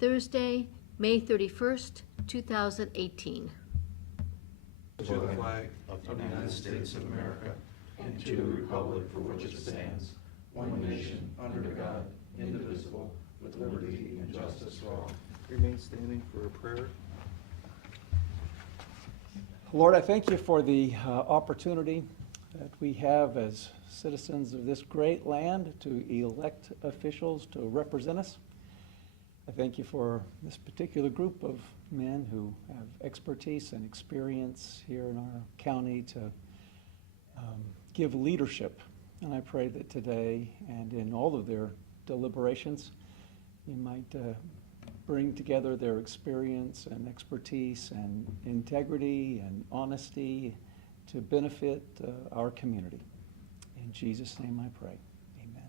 Thursday, May 31st, 2018. To the flag of the United States of America and to the republic for which it stands, one nation, under God, indivisible, with liberty and justice for all. Remain standing for a prayer. Lord, I thank you for the opportunity that we have as citizens of this great land to elect officials to represent us. I thank you for this particular group of men who have expertise and experience here in our county to give leadership. And I pray that today and in all of their deliberations, you might bring together their experience and expertise and integrity and honesty to benefit our community. In Jesus' name I pray. Amen.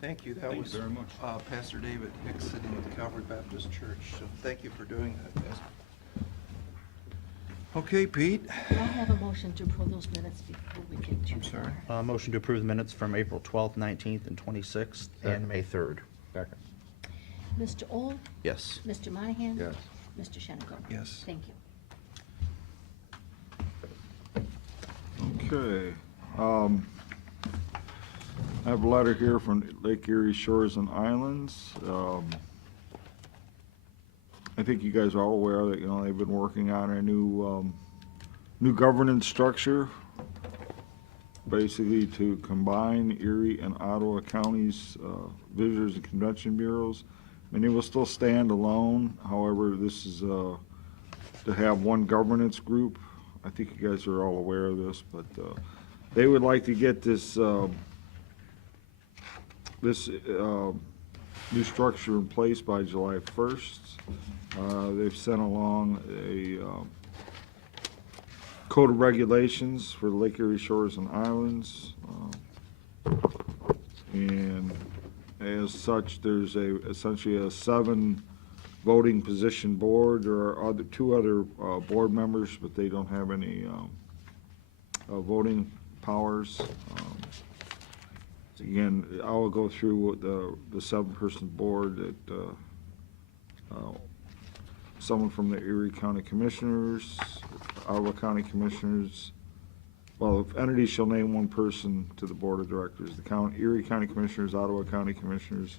Thank you. That was very much. Pastor David Hicks sitting with Calvary Baptist Church. So thank you for doing that, Pastor. Okay, Pete. Do I have a motion to approve those minutes before we get to? I'm sorry. Motion to approve the minutes from April 12th, 19th, and 26th, and May 3rd. Second. Mr. Old? Yes. Mr. Monahan? Yes. Mr. Shenango? Yes. Thank you. Okay. I have a letter here from Lake Erie Shores and Islands. I think you guys are all aware that, they've been working on a new governance structure, basically to combine Erie and Ottawa counties' visitors and convention bureaus. And they will still stand alone. However, this is to have one governance group. I think you guys are all aware of this, but they would like to get this new structure in place by July 1st. They've sent along a code of regulations for Lake Erie Shores and Islands. And as such, there's essentially a 7 voting position board. There are two other board members, but they don't have any voting powers. Again, I will go through the 7-person board that someone from the Erie County Commissioners, Ottawa County Commissioners. Well, if entities shall name one person to the board of directors, Erie County Commissioners, Ottawa County Commissioners,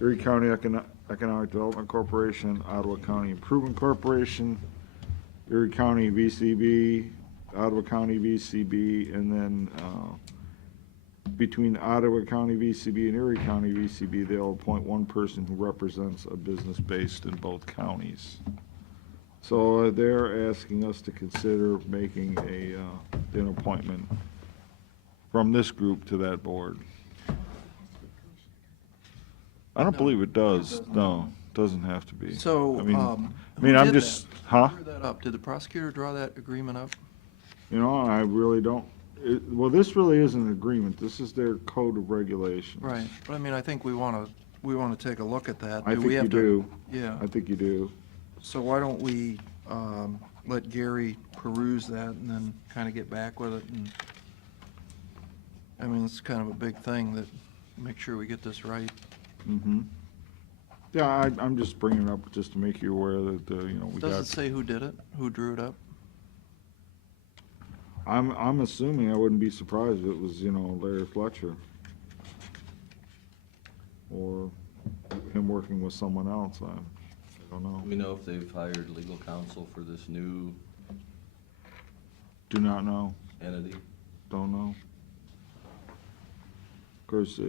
Erie County Economic Development Corporation, Ottawa County Improvement Corporation, Erie County VCB, Ottawa County VCB, and then between Ottawa County VCB and Erie County VCB, they'll appoint one person who represents a business based in both counties. So they're asking us to consider making an appointment from this group to that board. I don't believe it does. No, it doesn't have to be. So, I'm just, huh? Drew that up. Did the prosecutor draw that agreement up? I really don't. Well, this really isn't an agreement. This is their code of regulations. Right. But I think we want to take a look at that. I think we you have do. Yeah. I think you do. So why don't we let Gary peruse that and then kind of get back with it? And it's kind of a big thing that make sure we get this right. Mm-hmm. Yeah, I'm just bringing it up just to make you aware that, we got. Does it say who did it? Who drew it up? I'm assuming, I wouldn't be surprised if it was, Larry Fletcher. Or him working with someone else, I don't know. Do we know if they've hired legal counsel for this new Do not know, entity? don't know. Of course,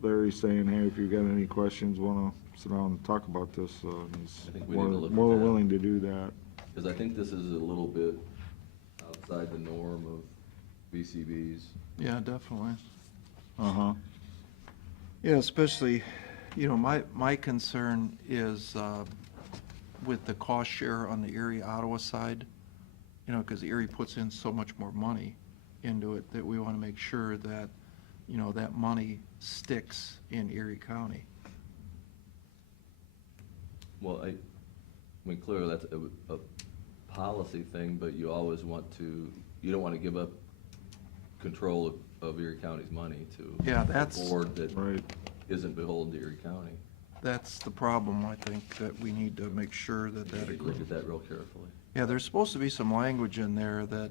Larry's saying, hey, if you got any questions, wanna sit down and talk about this, he's I think we need to look at more than that. willing to do that. Because I think this is a little bit outside the norm of VCBs. Yeah, definitely. Uh-huh. Yeah, especially, my concern is with the cost share on the Erie Ottawa side, because Erie puts in so much more money into it that we want to make sure that, that money sticks in Erie County. Well, clearly that's a policy thing, but you always you don't want to give up control of Erie County's money to Yeah, a board that Right. isn't beholden to Erie County. that's the problem, I think, that we need to make sure that that Look agreement. at that real carefully. Yeah, there's supposed to be some language in there that,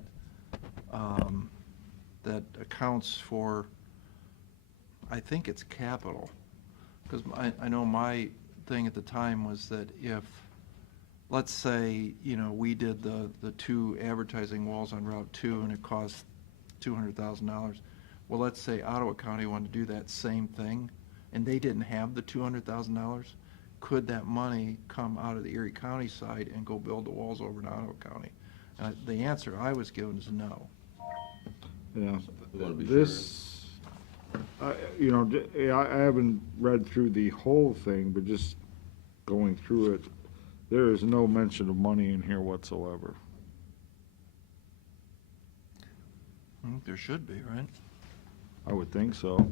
that accounts for, I think it's capital. Because I know my thing at the time was that if, let's say, we did the 2 advertising walls on Route 2 and it cost $200,000. Well, let's say Ottawa County wanted to do that same thing and they didn't have the $200,000. Could that money come out of the Erie County side and go build the walls over in Ottawa County? The answer I was given is no. Yeah. We wanna be This, I haven't read through the whole thing, but just going through it, there is no mention of money in here whatsoever. There should be, right? I would think so.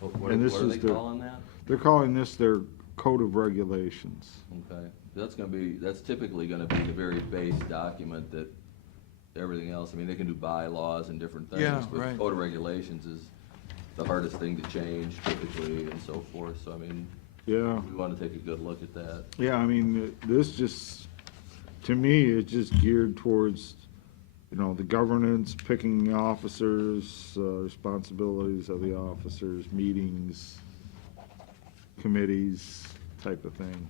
What And this are they is the- calling that? They're calling this their code of regulations. Okay, that's typically gonna be the very base document that everything else, I mean, they can do bylaws and different things. Yeah, But right. code of regulations is the hardest thing to change typically and so forth, so I mean, Yeah. we wanna take a good look at that. Yeah, I mean, this just, to me, it's just geared towards, the governance, picking the officers, responsibilities of the officers, meetings, committees, type of thing.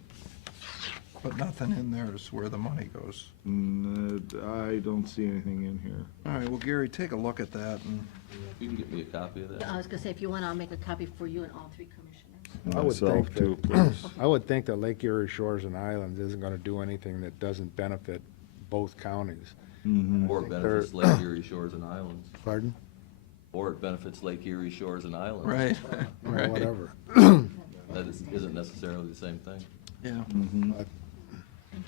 But nothing in there is where the money goes. I don't see anything in here. All right, well, Gary, take a look at that and, You can get me a copy of I that. was gonna say, if you want, I'll make a copy for you and all 3 commissioners. I would Myself think too, that, please. I would think that Lake Erie Shores and Islands isn't gonna do anything that doesn't benefit both counties. Mhm. Or it benefits Lake Erie Shores and Islands, Pardon? or it benefits Lake Erie Shores and Islands. right, Or right. whatever. That isn't necessarily the same thing. Yeah, Mhm. But Thank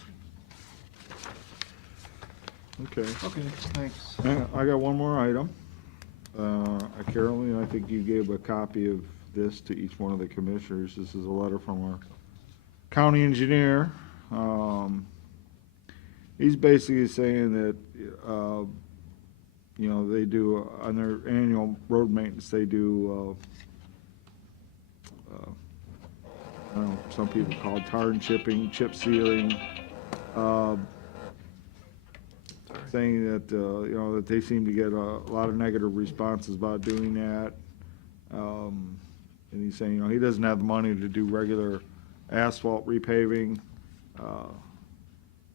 you. Okay. okay, thanks. I got one more item. Carolyn, I think you gave a copy of this to each one of the commissioners. This is a letter from our county engineer. He's basically saying that, they do, on their annual road maintenance, they do, I don't know, some people call it tar and chipping, chip sealing, saying that, that they seem to get a lot of negative responses about doing that. And he's saying, he doesn't have the money to do regular asphalt repaving.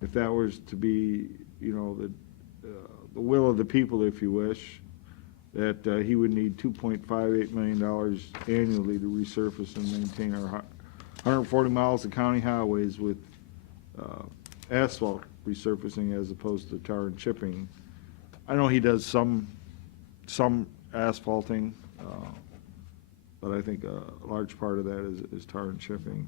If that was to be, the will of the people, if you wish, that he would need $2.58 million annually to resurface and maintain our 140 miles of county highways with asphalt resurfacing as opposed to tar and chipping. I know he does some asphalting, but I think a large part of that is tar and chipping.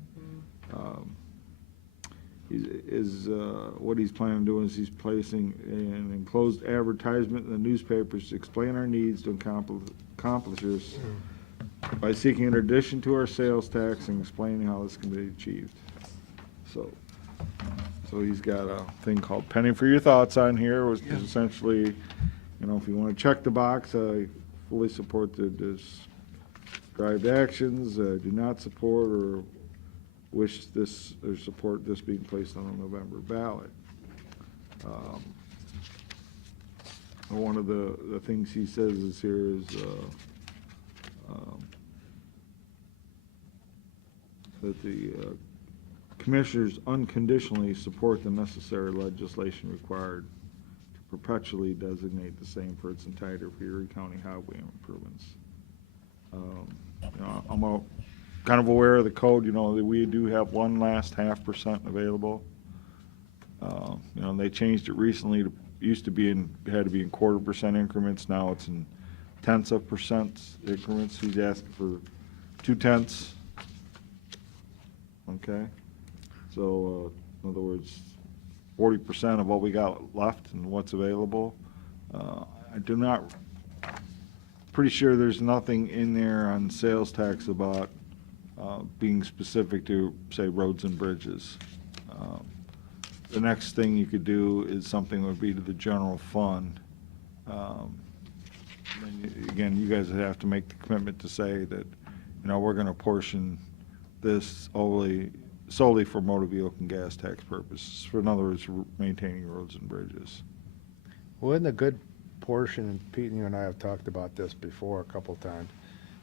What he's planning on doing is he's placing an enclosed advertisement in the newspapers to explain our needs to accomplish this by seeking an addition to our sales tax and explaining how this can be achieved. So he's got a thing called penny for your thoughts on here, which is essentially, if you want to check the box, I fully support the described actions, do not support or wish this, or support this being placed on a November ballot. One of the things he says is here is, that the commissioners unconditionally support the necessary legislation required to perpetually designate the same for its entirety for Erie County highway improvements. I'm kind of aware of the code, that we do have one last 0.5% available. And they changed it recently to, used to be had to be in 1/4% increments, now it's in 0.1% increments. He's asking for 0.2. Okay? So, in other words, 40% of what we got left and what's available. Pretty sure there's nothing in there on sales tax about being specific to, say, roads and bridges. The next thing you could do is something that would be to the general fund. Again, you guys would have to make the commitment to say that, we're gonna portion this solely for motor vehicle and gas tax purposes, for in other words, maintaining roads and bridges. Well, isn't a good portion, and Pete and you and I have talked about this before a couple times,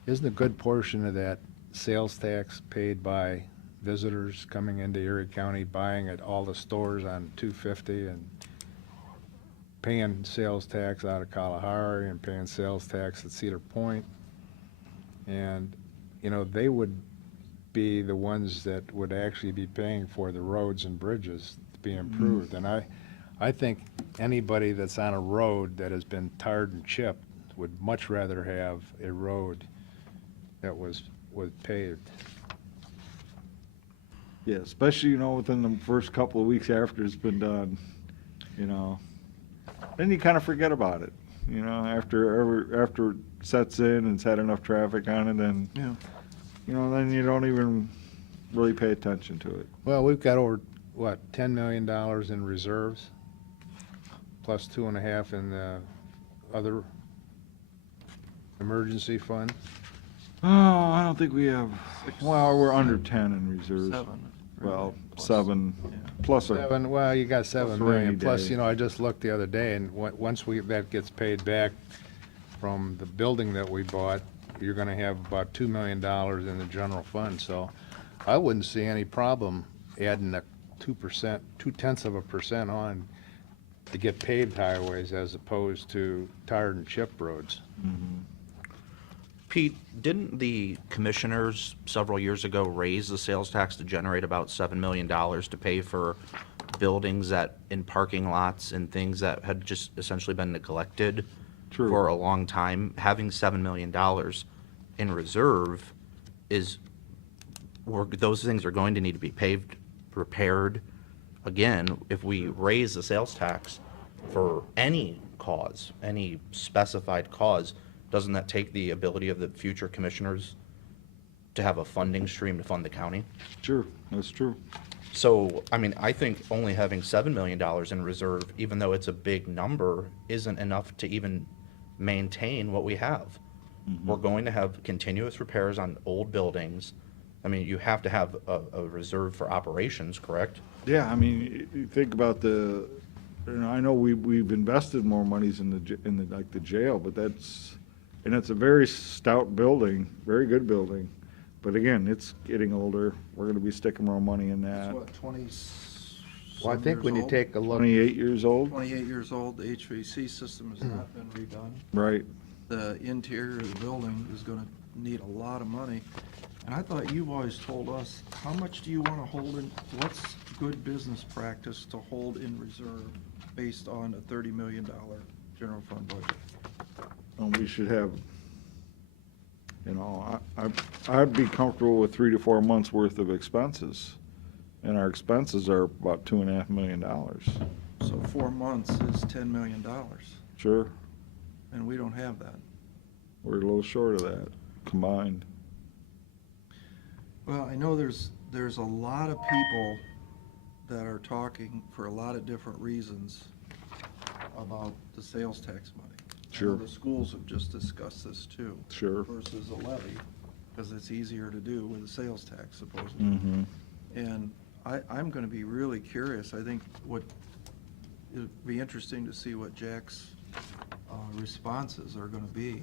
isn't a good portion of that sales tax paid by visitors coming into Erie County, buying at all the stores on 250 and paying sales tax out of Kalahari and paying sales tax at Cedar Point? And, you know, they would be the ones that would actually be paying for the roads and bridges to be improved. And I think anybody that's on a road that has been tarred and chipped would much rather have a road that was paved. Yeah, especially, you know, within the first couple of weeks after it's been done, you know. Then you kind of forget about it, you know, after it sets in and it's had enough traffic on it, then, Yeah. you know, then you don't even really pay attention to it. Well, we've got over, what, $10 million in reserves, plus 2.5 in the other emergency fund. Oh, I don't think we have, well, we're under 10 in reserves. 7. Well, Plus, 7, yeah. plus a, Seven, well, you got 7 Plus rainy million, plus, day. you know, I just looked the other day, and once that gets paid back from the building that we bought, you're gonna have about $2 million in the general fund, so I wouldn't see any problem adding a 2%, 0.2% on to get paved highways as opposed to tarred and chip roads. Pete, didn't the commissioners several years ago raise the sales tax to generate about $7 million to pay for buildings in parking lots and things that had just essentially been neglected True. for a long time? Having $7 million in reserve those things are going to need to be paved, repaired. Again, if we raise the sales tax for any cause, any specified cause, doesn't that take the ability of the future commissioners to have a funding stream to fund the county? sure, that's true. So, I mean, I think only having $7 million in reserve, even though it's a big number, isn't enough to even maintain what we have. We're going to have continuous repairs on old buildings. I mean, you have to have a reserve for operations, correct? Yeah, I mean, you think about you know, I know we've invested more monies in the jail, but it's a very stout building, very good building. But again, it's getting older. We're gonna be sticking more money in that. It's what, 20 Well, I think when you take a look, 28 years old? 28 years old, the HVAC system has not been redone. Right. The interior of the building is gonna need a lot of money. And I thought you've always told us, how much do you wanna hold in, what's good business practice to hold in reserve based on a $30 million general fund budget? And we should have, you know, I'd be comfortable with 3 to 4 months worth of expenses. And our expenses are about $2.5 million. So 4 months is $10 million, Sure, and we don't have that. we're a little short of that combined. Well, I know there's a lot of people that are talking for a lot of different reasons about the sales tax money. I know Sure. the schools have just discussed this too. Sure. Versus a levy, because it's easier to do with a sales tax supposedly. Mm-hmm. And I'm gonna be really curious. I think it'd be interesting to see what Jack's responses are gonna be.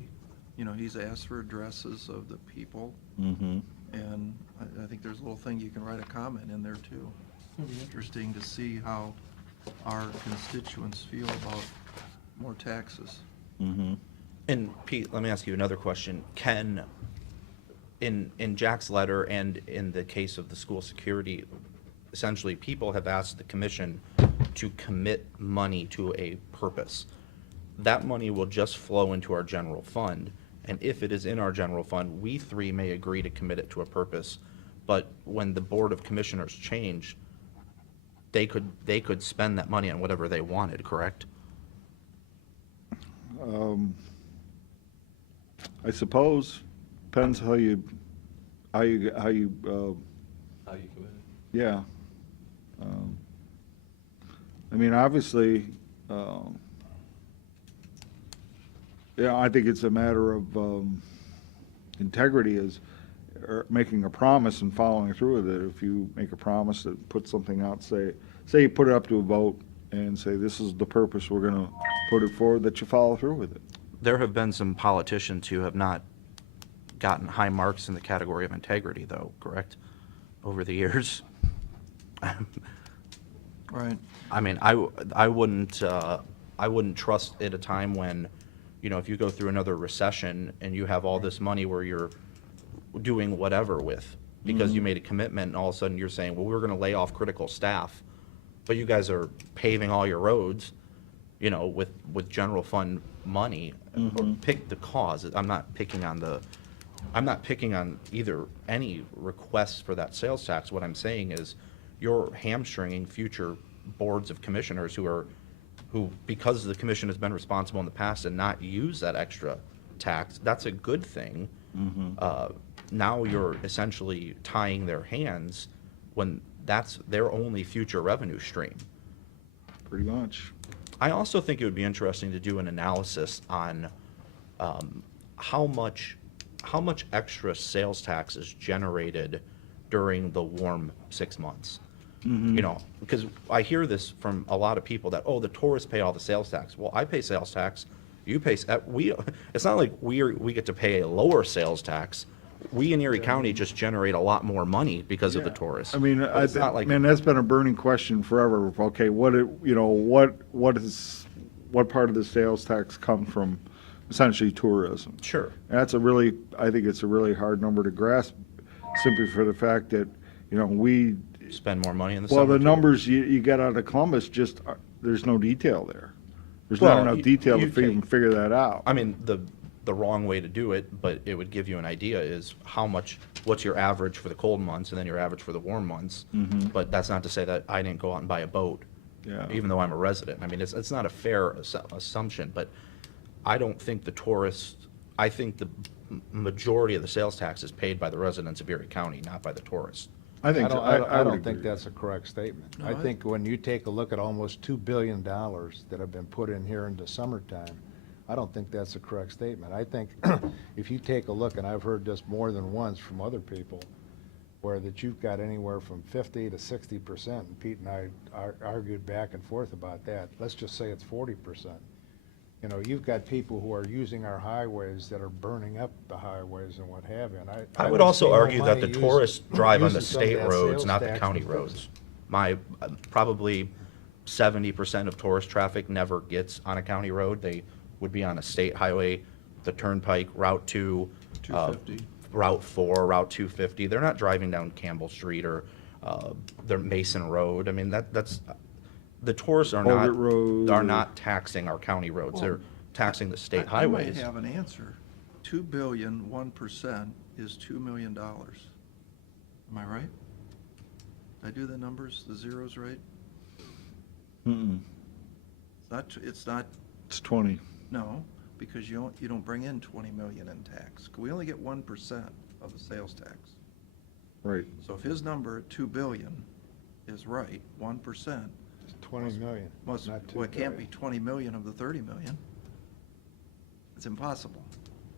You know, he's asked for addresses of the people, Mm-hmm. and I think there's a little thing you can write a comment in there too. It'll be interesting to see how our constituents feel about more taxes. Mm-hmm. And Pete, let me ask you another question. In Jack's letter and in the case of the school security, essentially, people have asked the commission to commit money to a purpose. That money will just flow into our general fund, and if it is in our general fund, we three may agree to commit it to a purpose. But when the Board of Commissioners change, they could spend that money on whatever they wanted, correct? I suppose, depends how you, How you committed? yeah. I mean, obviously, yeah, I think it's a matter of integrity is, or making a promise and following through with it. If you make a promise to put something out, say you put it up to a vote and say, this is the purpose, we're gonna put it forward, that you follow through with it. There have been some politicians who have not gotten high marks in the category of integrity, though, correct? Over the years. Right. I mean, I wouldn't trust at a time when, you know, if you go through another recession and you have all this money where you're doing whatever with, because you made a commitment and all of a sudden you're saying, well, we're gonna lay off critical staff, but you guys are paving all your roads, you know, with general fund money, or pick the cause. I'm not picking on either, any requests for that sales tax. What I'm saying is you're hamstringing future boards of commissioners who, because the commission has been responsible in the past and not use that extra tax, that's a good thing. Now you're essentially tying their hands when that's their only future revenue stream. Pretty much. I also think it would be interesting to do an analysis on how much extra sales tax is generated during the warm 6 months. You know, because I hear this from a lot of people that, oh, the tourists pay all the sales tax. Well, I pay sales tax. You pay. It's not like we get to pay a lower sales tax. We in Erie County just generate a lot more money because of the tourists. I mean, But it's not like, man, that's been a burning question forever. Okay, what part of the sales tax come from essentially tourism? sure. And I think it's a really hard number to grasp, simply for the fact that, you know, we, Spend more money in the well, summer. the too. numbers you get out of Columbus just, there's no detail there. There's Well, not enough detail to you take- even figure that out. I mean, the wrong way to do it, but it would give you an idea, is what's your average for the cold months and then your average for the warm months. But that's not to say that I didn't go out and buy a boat, Yeah. even though I'm a resident. I mean, it's not a fair assumption, but I don't think I think the majority of the sales tax is paid by the residents of Erie County, not by the tourists. I think so. I would don't think agree. that's a correct statement. No, I think when you take a look at almost $2 billion that have been put in here in the summertime, I don't think that's a correct statement. I think if you take a look, and I've heard this more than once from other people, where that you've got anywhere from 50 to 60%, and Pete and I argued back and forth about that. Let's just say it's 40%. You know, you've got people who are using our highways that are burning up the highways and what have you, and I would also see no argue that the money tourists drive on the using some of state that roads, sales not the tax county to fix roads. Probably 70% of tourist traffic never gets on a county road. They would be on a state highway, the Turnpike, Route 2. 250. Route 4, Route 250. They're not driving down Campbell Street or their Mason Road. I mean, that's, the tourists are Colgate Road or- not taxing our county roads. Well, They're taxing the state I might highways. have an answer. 2 billion, 1% is $2 million. Am I right? Did I do the numbers, the zeros right? Mm-mm. It's not, It's 20. no, because you don't bring in 20 million in tax. We only get 1% of the sales tax. Right. So if his number at 2 billion is right, 1% It's 20 million, must, not 2 well, it can't be billion. 20 million of the 30 million. It's impossible.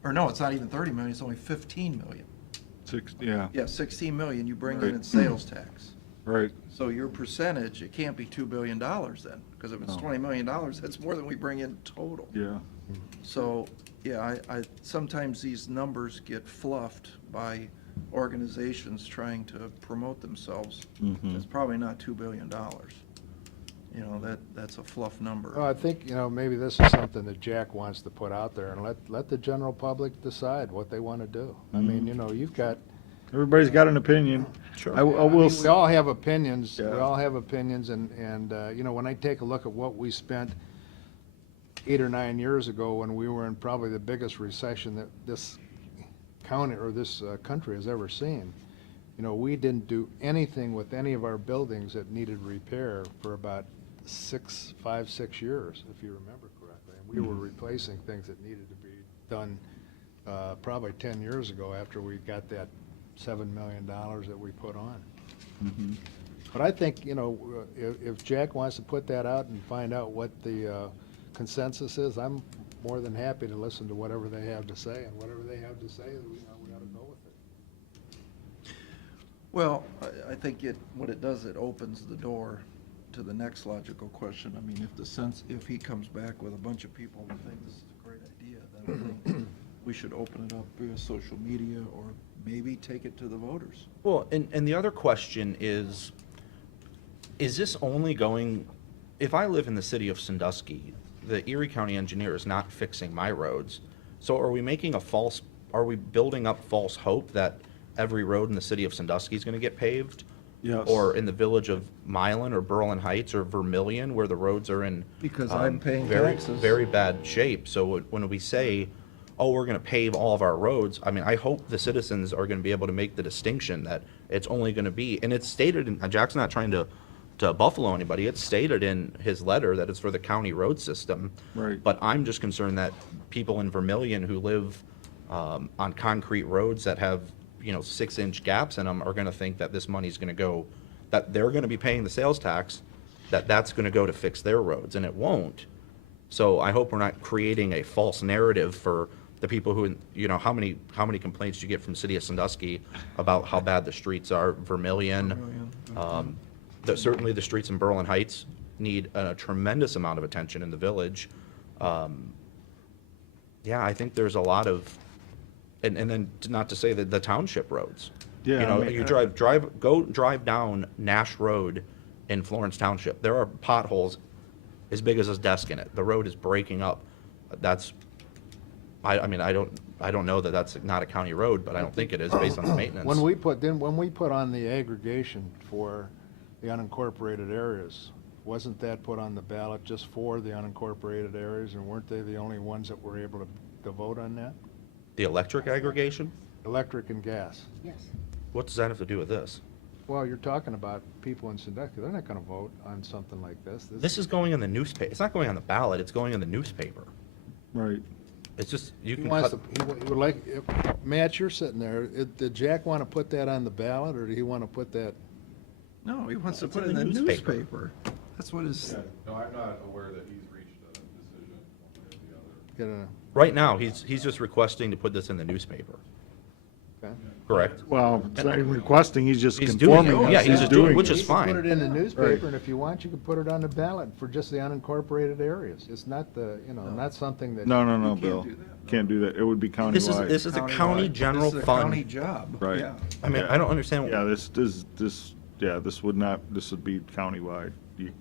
Or no, it's not even 30 million, it's only 15 million. Yeah, Yeah, 16 million you bring in Right. in sales tax. right. So your percentage, it can't be $2 billion then, because if it's No. $20 million, that's more than we bring in total. Yeah. So, yeah, I, sometimes these numbers get fluffed by organizations trying to promote themselves. Mhm. It's probably not $2 billion. You know, that's a fluff number. Well, I think, you know, maybe this is something that Jack wants to put out there, and let the general public decide what they want to do. I mean, you know, you've got, Everybody's got an opinion. Sure. I I will, mean, we all have opinions, we Yeah. all have opinions, and, you know, when I take a look at what we spent 8 or 9 years ago, when we were in probably the biggest recession that this county, or this country has ever seen, you know, we didn't do anything with any of our buildings that needed repair for about 5, 6 years, if you remember correctly. And we were replacing things that needed to be done probably 10 years ago, after we got that $7 million that we put on. But I think, you know, if Jack wants to put that out and find out what the consensus is, I'm more than happy to listen to whatever they have to say, and whatever they have to say, we ought to go with it. Well, I think what it does, it opens the door to the next logical question. I mean, if he comes back with a bunch of people who think this is a great idea, then I think we should open it up via social media or maybe take it to the voters. Well, and the other question is this only going, if I live in the city of Sandusky, the Erie County engineer is not fixing my roads. So are we building up false hope that every road in the city of Sandusky is gonna get paved? Yes. Or in the village of Milan or Berlin Heights or Vermillion, where the roads are in Because I'm paying very, taxes. very bad shape. So when we say, oh, we're gonna pave all of our roads, I mean, I hope the citizens are gonna be able to make the distinction that it's only gonna be, and it's stated, and Jack's not trying to buffalo anybody, it's stated in his letter that it's for the county road system. Right. But I'm just concerned that people in Vermillion who live on concrete roads that have, 6-inch gaps in them are gonna think that this money's gonna go, that they're gonna be paying the sales tax, that's gonna go to fix their roads, and it won't. So I hope we're not creating a false narrative for the people who, how many complaints do you get from city of Sandusky about how bad the streets are, Vermillion? Certainly the streets in Berlin Heights need a tremendous amount of attention in the village. Yeah, I think there's a lot of, and then not to say that the township roads. Yeah, I mean, You go drive down Nash Road in Florence Township. There are potholes as big as this desk in it. The road is breaking up. I mean, I don't know that that's not a county road, but I don't think it is based on the maintenance. When we put on the aggregation for the unincorporated areas, wasn't that put on the ballot just for the unincorporated areas, and weren't they the only ones that were able to vote on that? The electric aggregation? Electric and gas. Yes. What does that have to do with this? Well, you're talking about people in Sandusky, they're not gonna vote on something like this. This is going in the newspaper. It's not going on the ballot, it's going in the newspaper. Right. It's just, you He can wants cut. to, he would like, Matt, you're sitting there, did Jack wanna put that on the ballot, or do he wanna put that? No, he wants to It's put it in in the the newspaper. newspaper. That's what his, No, I'm not aware that he's reached a decision one way or the other. Get a, Right now, he's just requesting to put this in the newspaper, okay? correct? Well, it's not even requesting, he's just He's doing conforming. it. Yeah, us. he's just doing it, which You is can fine. Put it in the Right. newspaper, and if you want, you can put it on the ballot for just the unincorporated areas. It's not not something that. No, You can't Bill. do that. Can't do that. It would be countywide. This is a county countywide. general This is a county fund. job. Right. Yeah. I mean, I don't understand. Yeah, this would be countywide. You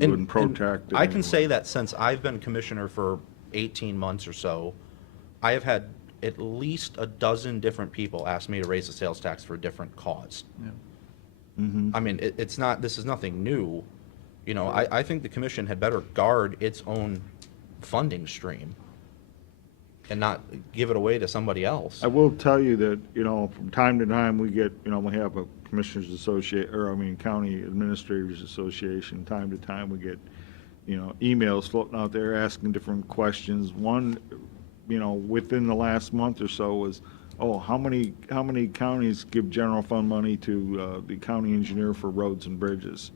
And- wouldn't protect it I can anyway. say that since I've been commissioner for 18 months or so, I have had at least a dozen different people ask me to raise the sales tax for a different cause. I mean, this is nothing new. I think the commission had better guard its own funding stream and not give it away to somebody else. I will tell you that, from time to time, we get, we have a commissioners county administrators association. Time to time, we get, emails floating out there asking different questions. One, within the last month or so was, how many counties give general fund money to the county engineer for roads and bridges?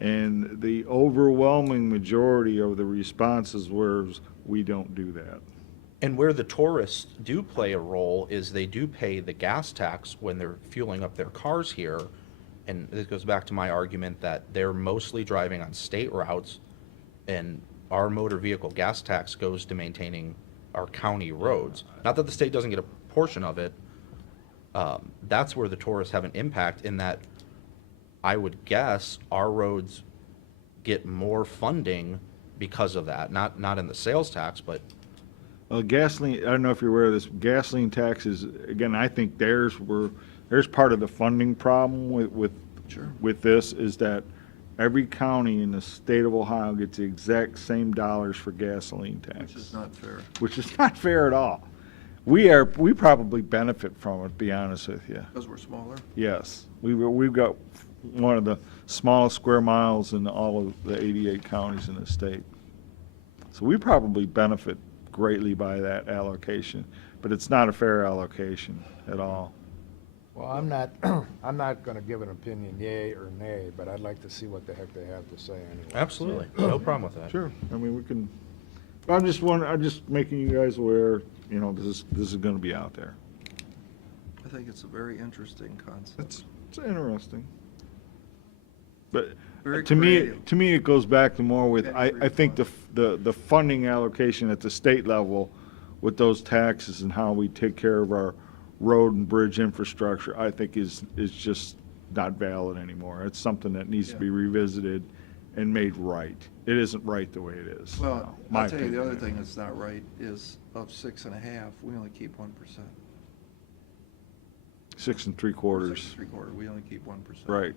And the overwhelming majority of the responses were, we don't do that. And where the tourists do play a role is they do pay the gas tax when they're fueling up their cars here. And this goes back to my argument that they're mostly driving on state routes, and our motor vehicle gas tax goes to maintaining our county roads. Not that the state doesn't get a portion of it. That's where the tourists have an impact, in that I would guess our roads get more funding because of that. Not in the sales tax, but Gasoline, I don't know if you're aware of this, gasoline taxes, again, I think there's part of the funding problem with this, is that every county in the state of Ohio gets the exact same dollars for gasoline tax. Which is not fair. Which is not fair at all. We probably benefit from it, to be honest with you. Because we're smaller. Yes, we've got one of the smallest square miles in all of the 88 counties in the state. So we probably benefit greatly by that allocation, but it's not a fair allocation at all. Well, I'm not gonna give an opinion yay or nay, but I'd like to see what the heck they have to say anyway. absolutely, no problem with that. Sure, I mean, we can, but I'm just making you guys aware, this is gonna be out there. I think it's a very interesting concept. It's interesting. But Very to me, creative. it goes back to more with, Very I think the funding allocation at the state level with those taxes and how we take care of our road and bridge infrastructure, I think is just not valid anymore. It's something that needs to be revisited and made right. It isn't right the way it is. Well, my I'll tell you, the opinion. other thing that's not right is of 6.5, we only keep 1%. 6 3/4. 6 3/4, we only keep 1%. Right.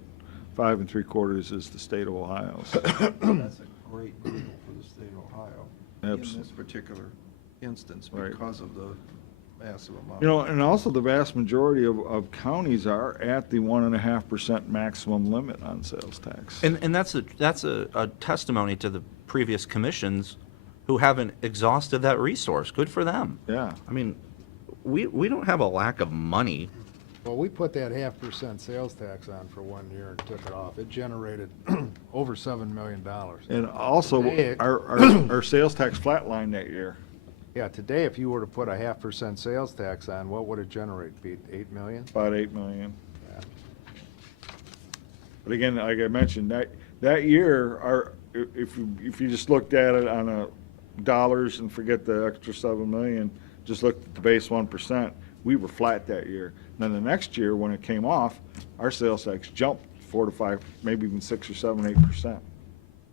5 3/4 is the state of Ohio. So. That's a great deal for the state of Ohio in this Absolutely. particular instance Right. because of the massive amount. You know, and also the vast majority of counties are at the 1.5% maximum limit on sales tax. And that's a testimony to the previous commissions who haven't exhausted that resource. Good for them. Yeah. I mean, we don't have a lack of money. Well, we put that 0.5% sales tax on for 1 year and took it off. It generated over $7 million. And also, Hey. our sales tax flatlined that year. Yeah, today, if you were to put a 0.5% sales tax on, what would it generate, Pete? 8 million? About 8 million. Yeah. But again, like I mentioned, that year, if you just looked at it on a dollars and forget the extra 7 million, just looked at the base 1%, we were flat that year. Then the next year, when it came off, our sales tax jumped 4 to 5, maybe even 6 or 7, 8%.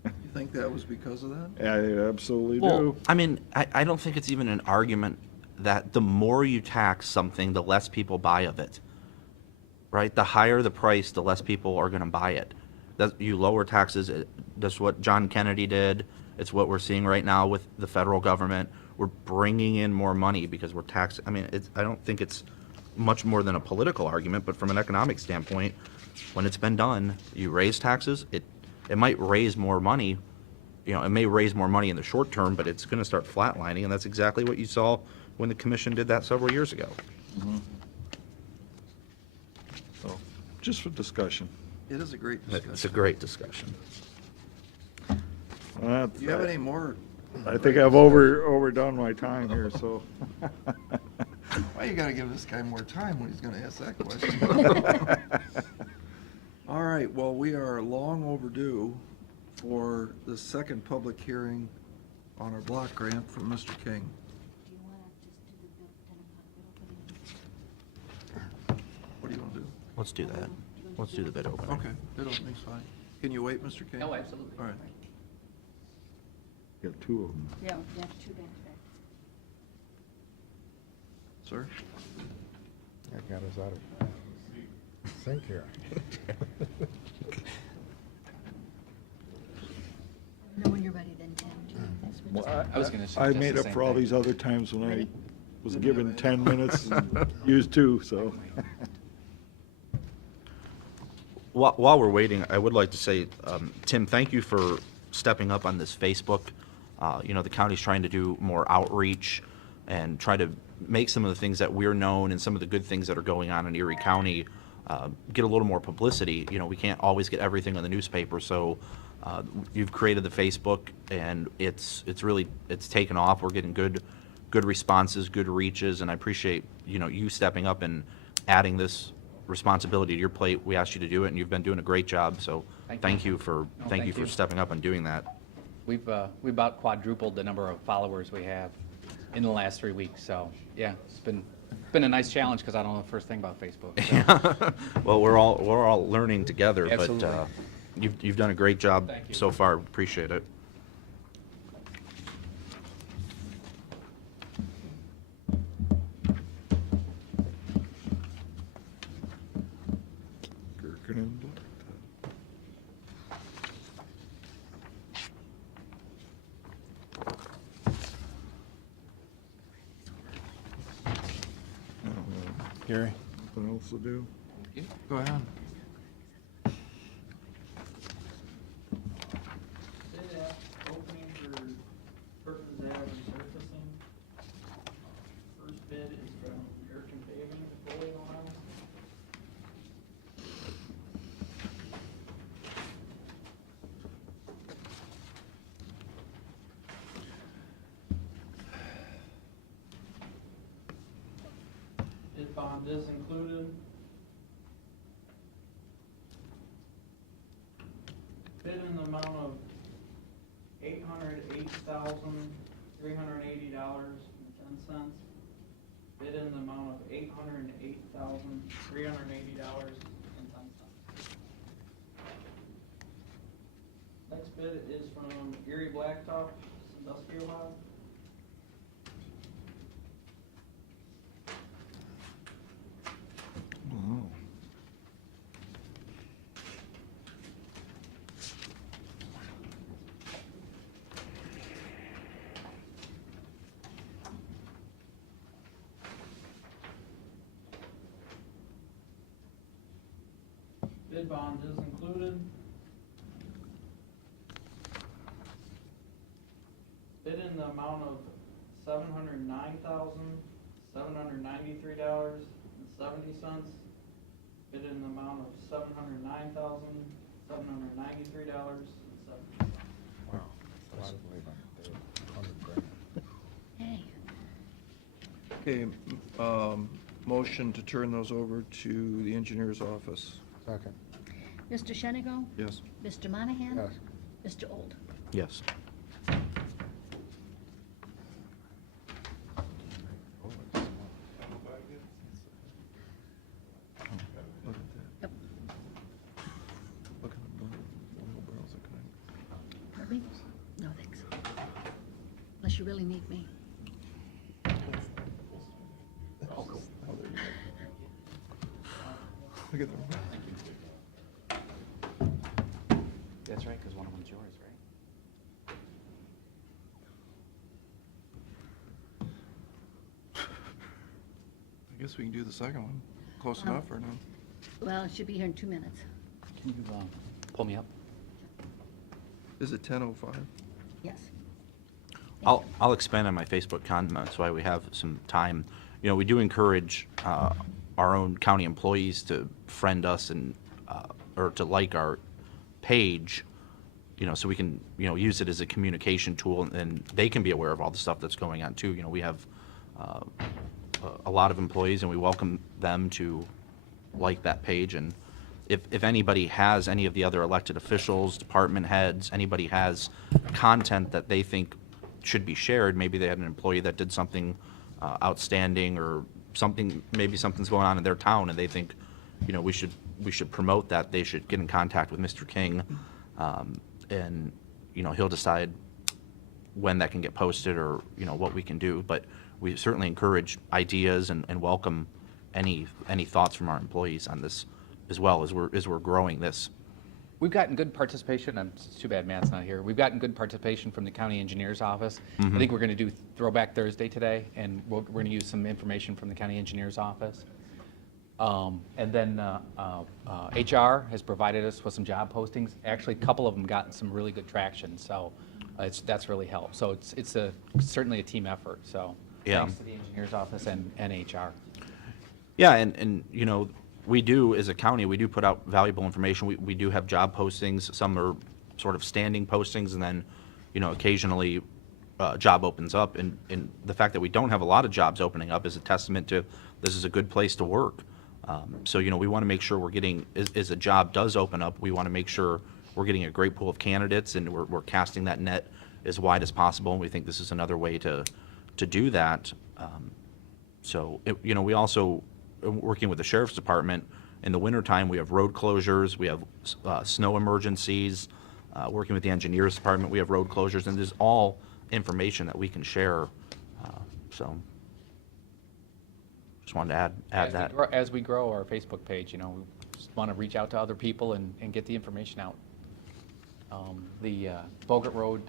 You think that was because of that? Yeah, I absolutely Well, do. I mean, I don't think it's even an argument that the more you tax something, the less people buy of it. Right? The higher the price, the less people are going to buy it. You lower taxes. That's what John Kennedy did. It's what we're seeing right now with the federal government. We're bringing in more money because we're taxing. I mean, I don't think it's much more than a political argument, but from an economic standpoint, when it's been done, you raise taxes, it might raise more money. It may raise more money in the short term, but it's going to start flatlining, and that's exactly what you saw when the commission did that several years ago. So, just for discussion. It is a great discussion. It's a great discussion. Uh, Do you have any more? I think I've overdone my time here, so. Why you gotta give this guy more time when he's gonna ask that question? All right, well, we are long overdue for the second public hearing on our block grant from Mr. King. Do you wanna just do the 10 o'clock bid opening? What do you wanna do? Let's do that. Let's do the bid opening. Okay, bid opening's fine. Can you wait, Mr. King? Oh, absolutely. All right. Got 2 of them. Yeah, you have 2 back to back. Sir? That got us out of sync here. No, when you're ready, then 10. That's what- Well, I was gonna I suggest made the up same for all thing. these other times when I Ready? was Then given you- 10 minutes and used 2, so. While we're waiting, I would like to say, Tim, thank you for stepping up on this Facebook. The county's trying to do more outreach and try to make some of the things that we're known and some of the good things that are going on in Erie County get a little more publicity. We can't always get everything in the newspaper, so you've created the Facebook, and it's taken off. We're getting good responses, good reaches, and I appreciate you stepping up and adding this responsibility to your plate. We asked you to do it, and you've been doing a great job. So thank you for stepping up and doing that. We about quadrupled the number of followers we have in the last 3 weeks. So yeah, it's been a nice challenge because I don't know the first thing about Facebook. So. Well, we're all learning together, Absolutely. but you've done a great job Thank you. so far. Appreciate it. Gherkin and Black. Gary? Nothing else to do? Go ahead. Bid opening for Perkins Ave resurfacing. First bid is from American Paving, Foley, Ohio. Bid bond is included. bid in the amount of $808,380.10. Bid in the amount of $808,380.10. Next bid is from Erie Blacktop Industrial Hub. Wow. Bid bond is included. Bid in the amount of $709,793.70. Bid in the amount of $709,793.70. Wow. A lot of labor. 100 grand. Hey, Okay, motion to turn those over to the engineer's office. Second. Mr. Shenigo? Yes. Mr. Monahan? Yes. Mr. Old? Yes. Look at that. Yep. Look at the oil barrels that kind Pardon me? No, thanks. Unless you really need me. Look at them. That's right, because one of them's yours, right? I guess we can do the second one. Close enough or no? Well, it should be here in 2 minutes. Can you pull me up? Is it 10:05? Yes. I'll expand on my Facebook comments while we have some time. You know, we do encourage our own county employees to friend us and or to like our page, you know, so we can, you know, use it as a communication tool, and they can be aware of all the stuff that's going on too. You know, we have a lot of employees, and we welcome them to like that page. And if anybody has any of the other elected officials, department heads, anybody has content that they think should be shared, maybe they had an employee that did something outstanding, or something, maybe something's going on in their town and they think, you know, we should promote that, they should get in contact with Mr. King, and, you know, he'll decide when that can get posted, or, you know, what we can do. But we certainly encourage ideas and welcome any thoughts from our employees on this, as well as we're growing this. We've gotten good participation. It's too bad Matt's not here. We've gotten good participation from the county engineer's office. I think we're going to do Throwback Thursday today, and we're going to use some information from the county engineer's office. And then HR has provided us with some job postings. Actually, a couple of them gotten some really good traction, so that's really helped. So it's certainly a team effort. So Yeah. thanks to the engineer's office and HR. Yeah, and you know, we do, as a county, we do put out valuable information. We do have job postings. Some are sort of standing postings, and then, you know, occasionally a job opens up. And the fact that we don't have a lot of jobs opening up is a testament to this is a good place to work. So, you know, we want to make sure we're getting, as a job does open up, we want to make sure we're getting a great pool of candidates, and we're casting that net as wide as possible. And we think this is another way to do that. So, you know, we also, working with the sheriff's department, in the wintertime, we have road closures, we have snow emergencies. Working with the engineers department, we have road closures, and there's all information that we can share. So, just wanted to add that. As we grow our Facebook page, you know, we just want to reach out to other people and get the information out. The Bogut Road,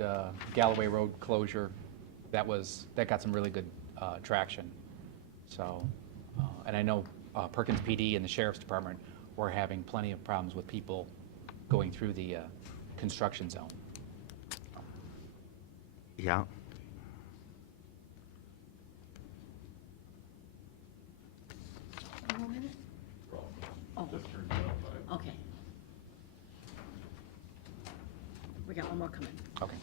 Galloway Road closure, that got some really good traction. So, and I know Perkins PD and the Sheriff's Department were having plenty of problems with people going through the construction zone. Yeah. One more minute? Oh, Just turned 10:05. okay. We got one more coming. Okay.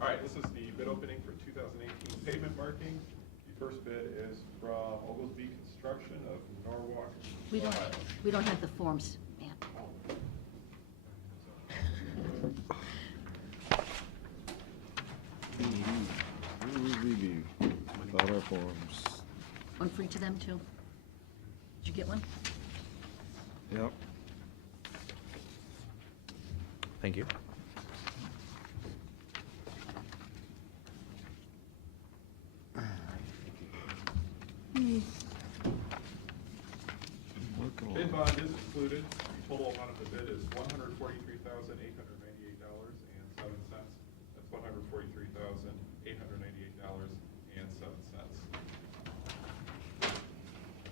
All right, this is the bid opening for 2018 pavement marking. The first bid is from Oglesby Construction of Norwalk. We don't have the forms, man. forms. One for each of them, too. Did you get one? Yep. Thank you. Bid bond is included. The total amount of the bid is $143,898.07. That's $143,898.07.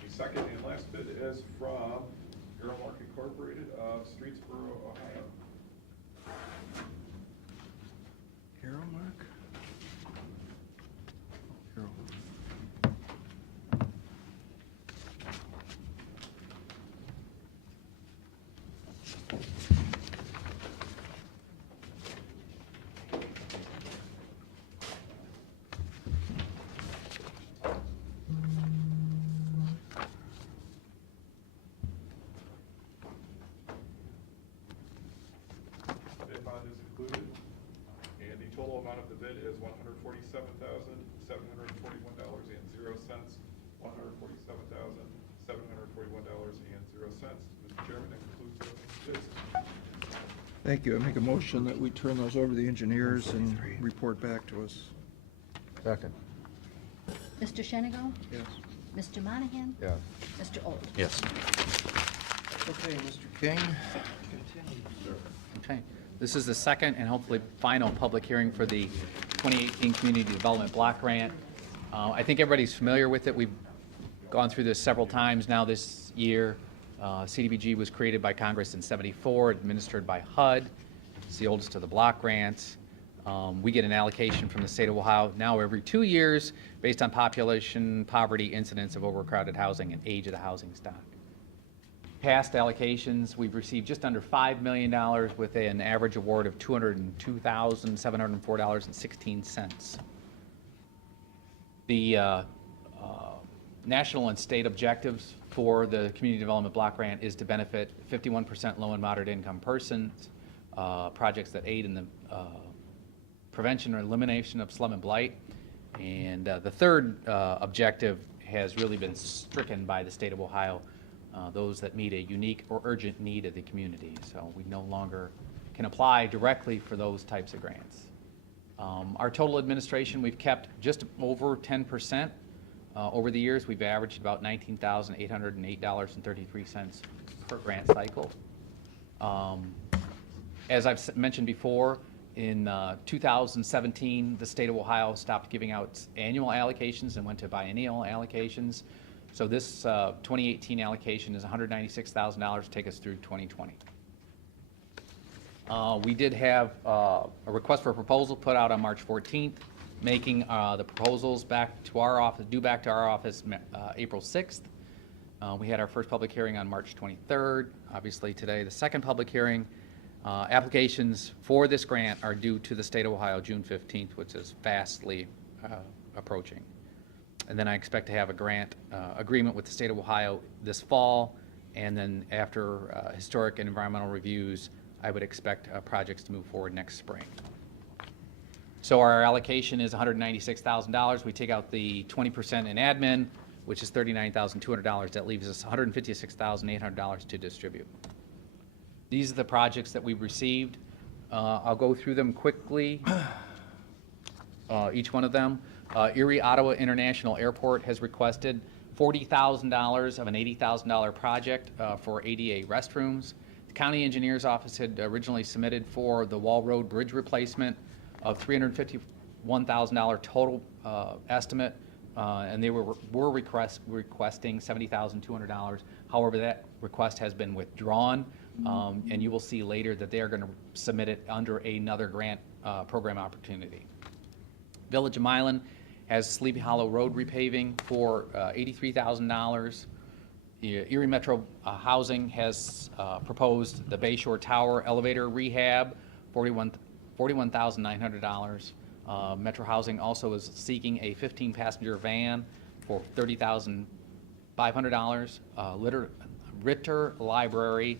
The second and last bid is from Airmark Incorporated of Streetsboro, Ohio. Aeromark? Bid bond is included, and the total amount of the bid is $147,741.00. $147,741.00. Mr. Chairman, that concludes the bids. Thank you. I make a motion that we turn those over to the engineers and report back to us. Second. Mr. Shenigo? Yes. Mr. Monahan? Yeah. Mr. Old? Yes. Okay, Mr. King, continue, sir. Okay. This is the second and hopefully final public hearing for the 2018 Community Development Block Grant. I think everybody's familiar with it. We've gone through this several times now this year. CDBG was created by Congress in '74, administered by HUD. It's the oldest of the block grants. We get an allocation from the state of Ohio now every 2 years based on population, poverty, incidence of overcrowded housing, and age of the housing stock. Past allocations, we've received just under $5 million with an average award of $202,704.16. The national and state objectives for the Community Development Block Grant is to benefit 51% low and moderate income persons, projects that aid in the prevention or elimination of slum and blight. And the third objective has really been stricken by the state of Ohio, those that meet a unique or urgent need of the community. So we no longer can apply directly for those types of grants. Our total administration, we've kept just over 10%. Over the years, we've averaged about $19,808.33 per grant cycle. As I've mentioned before, in 2017, the state of Ohio stopped giving out annual allocations and went to biennial allocations. So this 2018 allocation is $196,000 to take us through 2020. We did have a request for a proposal put out on March 14th, making the proposals back to our office, due back to our office April 6th. We had our first public hearing on March 23rd. Obviously today, the second public hearing. Applications for this grant are due to the state of Ohio June 15th, which is fastly approaching. And then I expect to have a grant agreement with the state of Ohio this fall, and then after historic and environmental reviews, I would expect projects to move forward next spring. So our allocation is $196,000. We take out the 20% in admin, which is $39,200. That leaves us $156,800 to distribute. These are the projects that we've received. I'll go through them quickly, each one of them. Erie Ottawa International Airport has requested $40,000 of an $80,000 project for ADA restrooms. The County Engineer's Office had originally submitted for the Wall Road Bridge replacement of $351,000 total estimate, and they were requesting $70,200. However, that request has been withdrawn, and you will see later that they are going to submit it under another grant program opportunity. Village of Milan has Sleepy Hollow Road repaving for $83,000. Erie Metro Housing has proposed the Bayshore Tower elevator rehab, $41,900. Metro Housing also is seeking a 15-passenger van for $30,500. Ritter Library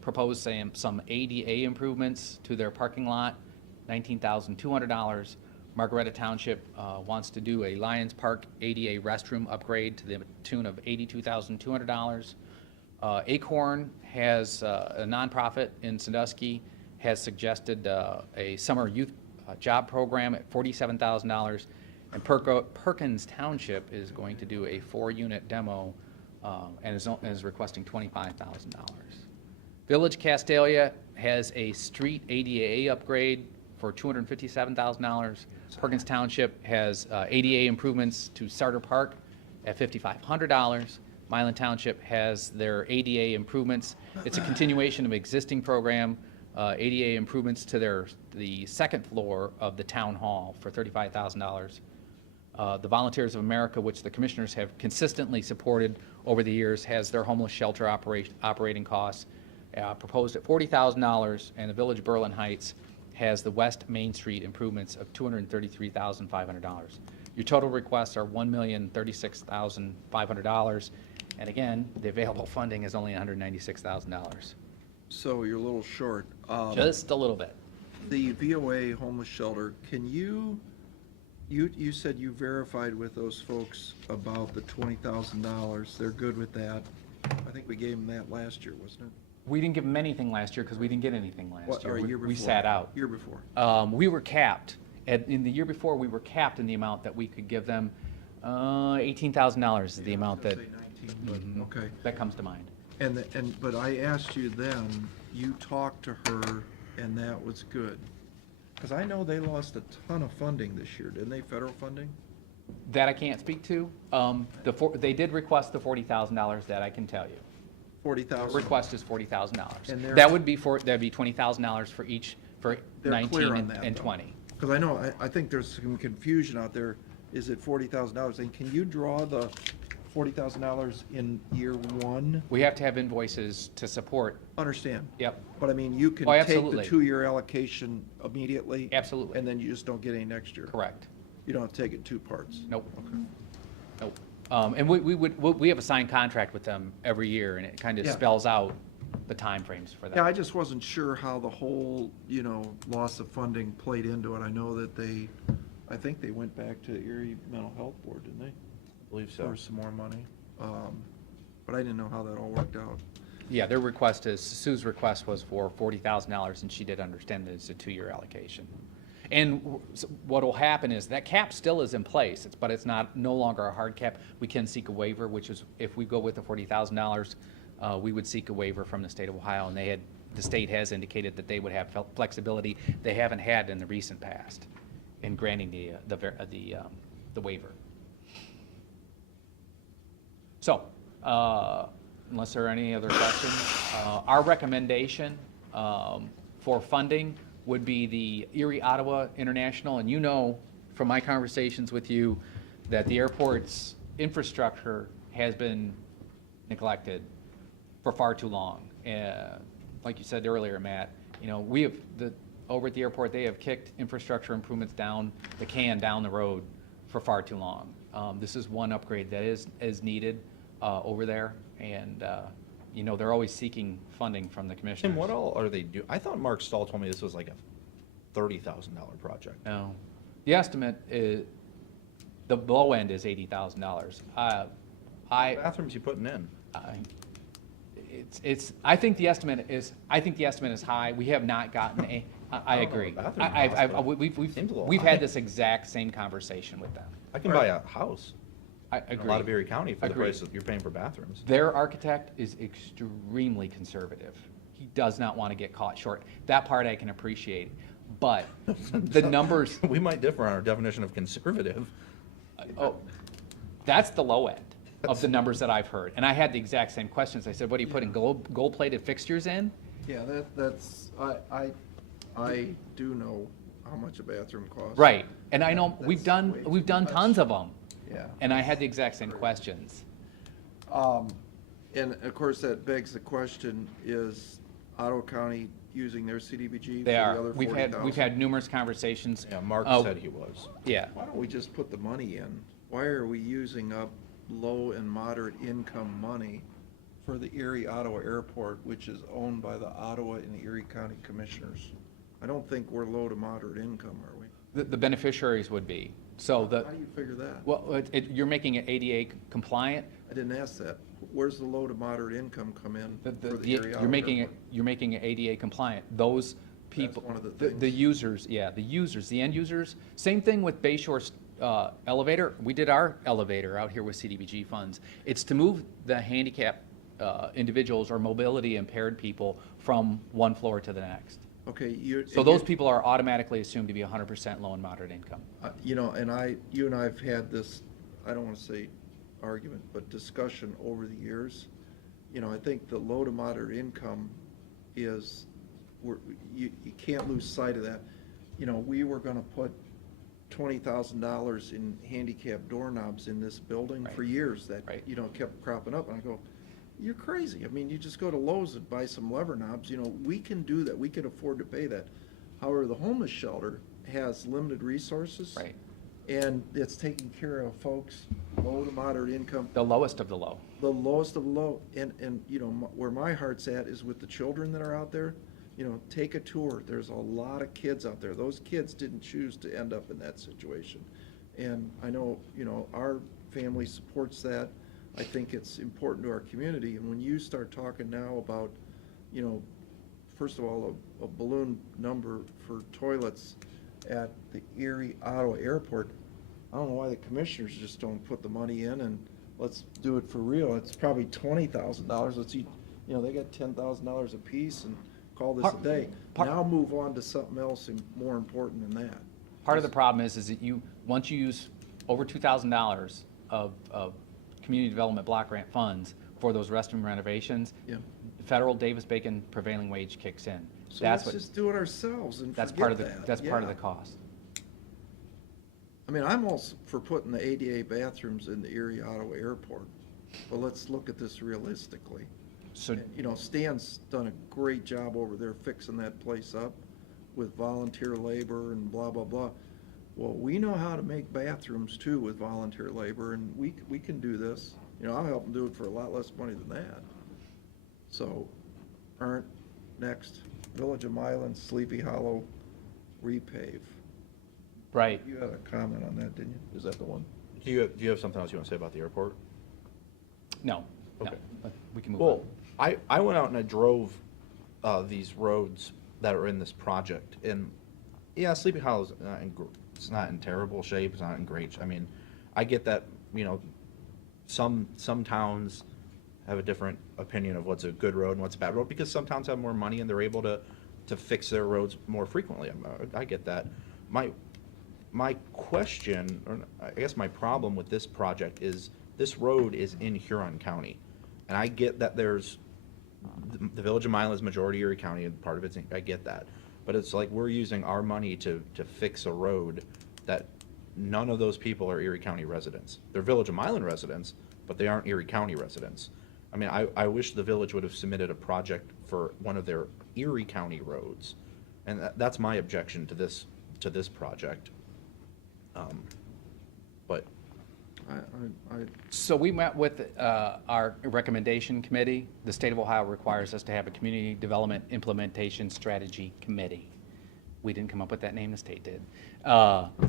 proposed some ADA improvements to their parking lot, $19,200. Margaretta Township wants to do a Lions Park ADA restroom upgrade to the tune of $82,200. Acorn has, a nonprofit in Sandusky, has suggested a summer youth job program at $47,000. And Perkins Township is going to do a 4-unit demo and is requesting $25,000. Village Castalia has a street ADA upgrade for $257,000. Perkins Township has ADA improvements to Sarter Park at $5,500. Milan Township has their ADA improvements. It's a continuation of existing program, ADA improvements to the second floor of the town hall for $35,000. The Volunteers of America, which the commissioners have consistently supported over the years, has their homeless shelter operating costs proposed at $40,000, and the Village Berlin Heights has the West Main Street improvements of $233,500. Your total requests are $1,036,500, and again, the available funding is only $196,000. So you're a little short. Just a little bit. The VOA homeless shelter, can you said you verified with those folks about the $20,000. They're good with that. I think we gave them that last year, wasn't it? We didn't give them anything last year because we didn't get anything last What, year. or a We- year We before? sat out. Year before. We were capped. In the year before, we were capped in the amount that we could give them. $18,000 is the amount I that, was gonna say 19, but, okay. that comes to mind. But I asked you then, you talked to her, and that was good. Because I know they lost a ton of funding this year, didn't they, federal funding? That I can't speak to. They did request the $40,000, that I can tell you. 40,000? Request is $40,000. And they're- That'd be $20,000 for each, for They're 19 clear on and that, and though. 20. Because I know, I think there's some confusion out there. Is it $40,000? And can you draw the $40,000 in year one? We have to have invoices to support. Understand? Yep, But I mean, you can Oh, take the absolutely. 2-year allocation immediately? Absolutely. And then you just don't get any next year? correct. You don't have to take it in 2 parts? Nope. Nope. And we have a signed contract with them every year, and it kind of Yeah. spells out the timeframes for that. Yeah, I just wasn't sure how the whole, loss of funding played into it. I know that I think they went back to Erie Mental Health Board, didn't they? I believe so. For some more money. But I didn't know how that all worked out. Yeah, Sue's request was for $40,000, and she did understand that it's a 2-year allocation. And what will happen is that cap still is in place, but it's no longer a hard cap. We can seek a waiver, which is, if we go with the $40,000, we would seek a waiver from the state of Ohio, and the state has indicated that they would have flexibility they haven't had in the recent past in granting the waiver. So, unless there are any other questions, our recommendation for funding would be the Erie Ottawa International, and you know from my conversations with you that the airport's infrastructure has been neglected for far too long. Like you said earlier, Matt, over at the airport, they have kicked infrastructure improvements down the road for far too long. This is one upgrade that is needed over there, and they're always seeking funding from the commissioners. Tim, what all are they do? I thought Mark Stahl told me this was like a $30,000 project. No, the estimate is, the low end is $80,000. Bathrooms you putting in? I think the estimate is high. We have not gotten I don't know agree. what bathroom costs, but We've seems a little we've high. had this exact same conversation with them. I can buy a house I in agree. a lot of Erie County for the Agreed. price that you're paying for bathrooms. Their architect is extremely conservative. He does not want to get caught short. That part I can appreciate, but the numbers. We might differ on our definition of conservative. Oh, that's the low end of the numbers that I've heard. And I had the exact same questions. I said, what are you putting gold-plated fixtures in? Yeah, that's, I do know how much a bathroom costs. Right. And I know we've That's way done too tons much. of them. Yeah. And I had the exact same questions. And of course, that begs the question, is Ottawa County using their CDBG for They the are. other We've $40,000? had numerous conversations. Yeah, Mark said he was. Yeah. Why don't we just put the money in? Why are we using up low and moderate income money for the Erie Ottawa Airport, which is owned by the Ottawa and Erie County Commissioners? I don't think we're low to moderate income, are we? The beneficiaries would be. So the, How do you figure that? well, you're making it ADA compliant. I didn't ask that. Where's the low to moderate income come in for the Erie Auto You're making it, Airport? you're making it ADA compliant. Those people. one of the The things. users, yeah, the users, the end users. Same thing with Bay Shore's elevator. We did our elevator out here with CDBG funds. It's to move the handicapped individuals or mobility impaired people from one floor to the next. Okay, you. So those people are automatically assumed to be 100% low and moderate income. You know, you and I have had this, I don't want to say argument, but discussion over the years. You know, I think the low to moderate income is, you can't lose sight of that. You know, we were gonna put $20,000 in handicap doorknobs in this building for Right. years that, Right. you know, kept cropping up. And I go, you're crazy. I mean, you just go to Lowe's and buy some lever knobs. You know, we can do that. We can afford to pay that. However, the homeless shelter has limited resources. Right. And it's taking care of folks, low to moderate income, The lowest of the low. the lowest of the low. And, you know, where my heart's at is with the children that are out there. You know, take a tour. There's a lot of kids out there. Those kids didn't choose to end up in that situation. And I know, you know, our family supports that. I think it's important to our community. And when you start talking now about, you know, first of all, a balloon number for toilets at the Erie Ottawa Airport, I don't know why the commissioners just don't put the money in and let's do it for real. It's probably $20,000. Let's eat, you know, they got $10,000 apiece and call this a day. Now move on to something else and more important than that. Part of the problem is that once you use over $2,000 of community development block grant funds for those restroom renovations, Yeah. federal Davis-Bacon prevailing wage kicks in. So That's let's what, just do it ourselves and that's forget part of that. that's part of the Yeah. cost. I mean, I'm also for putting the ADA bathrooms in the Erie Ottawa Airport, but let's look at this realistically. So, And, you know, Stan's done a great job over there fixing that place up with volunteer labor and blah, blah, blah. Well, we know how to make bathrooms too with volunteer labor, and we can do this. You know, I'll help them do it for a lot less money than that. So, next, Village of Milan, Sleepy Hollow, repave. right. You had a comment on that, didn't you? Is that the one? Do you have something else you want to say about the airport? No, no. Okay. We can move Well, on. I went out and I drove these roads that are in this project, and yeah, Sleepy Hollow's not it's not in terrible shape. It's not in great. I mean, I get that. You know, some towns have a different opinion of what's a good road and what's a bad road because some towns have more money and they're able to fix their roads more frequently. I get that. My question, or I guess my problem with this project is this road is in Huron County. And I get that there's, the Village of Milan is majority Erie County and part of it's, I get that. But it's like we're using our money to fix a road that none of those people are Erie County residents. They're Village of Milan residents, but they aren't Erie County residents. I mean, I wish the village would have submitted a project for one of their Erie County roads. And that's my objection to this project. But So we met with our recommendation committee. The state of Ohio requires us to have a community development implementation strategy committee. We didn't come up with that name, the state did.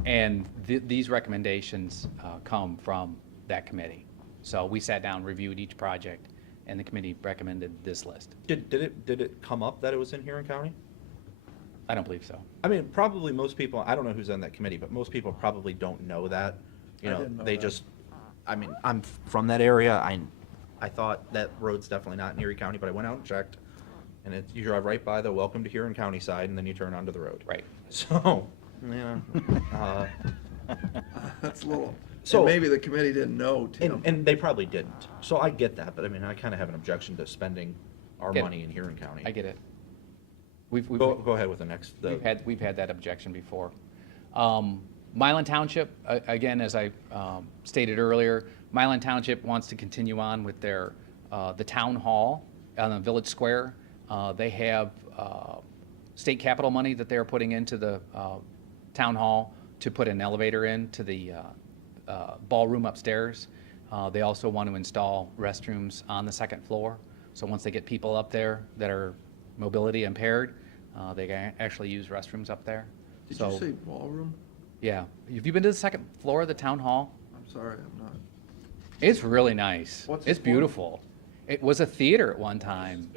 And these recommendations come from that committee. So we sat down, reviewed each project, and the committee recommended this list. did it come up that it was in Huron County? I don't believe so. I mean, probably most people, I don't know who's on that committee, but most people probably don't know that. You I know, didn't know they that. just, I mean, I'm from that area. I thought that road's definitely not in Erie County, but I went out and checked. And you drive right by the Welcome to Huron County side, and then you turn onto the road. Right. So, yeah. That's a little, So- and maybe the committee didn't know, Tim. And they probably didn't. So I get that, but I mean, I kind of have an objection to spending our Get it. money in Huron County. I get it. We've Go ahead with the next. We've had that objection before. Milan Township, again, as I stated earlier, Milan Township wants to continue on with their, the town hall on the Village Square. They have state capital money that they're putting into the town hall to put an elevator into the ballroom upstairs. They also want to install restrooms on the second floor. So once they get people up there that are mobility impaired, they can actually use restrooms up there. Did So- you say ballroom? Yeah. Have you been to the second floor of the town hall? I'm sorry, I'm not. It's really nice. What's It's it for? beautiful. It was a theater at one time.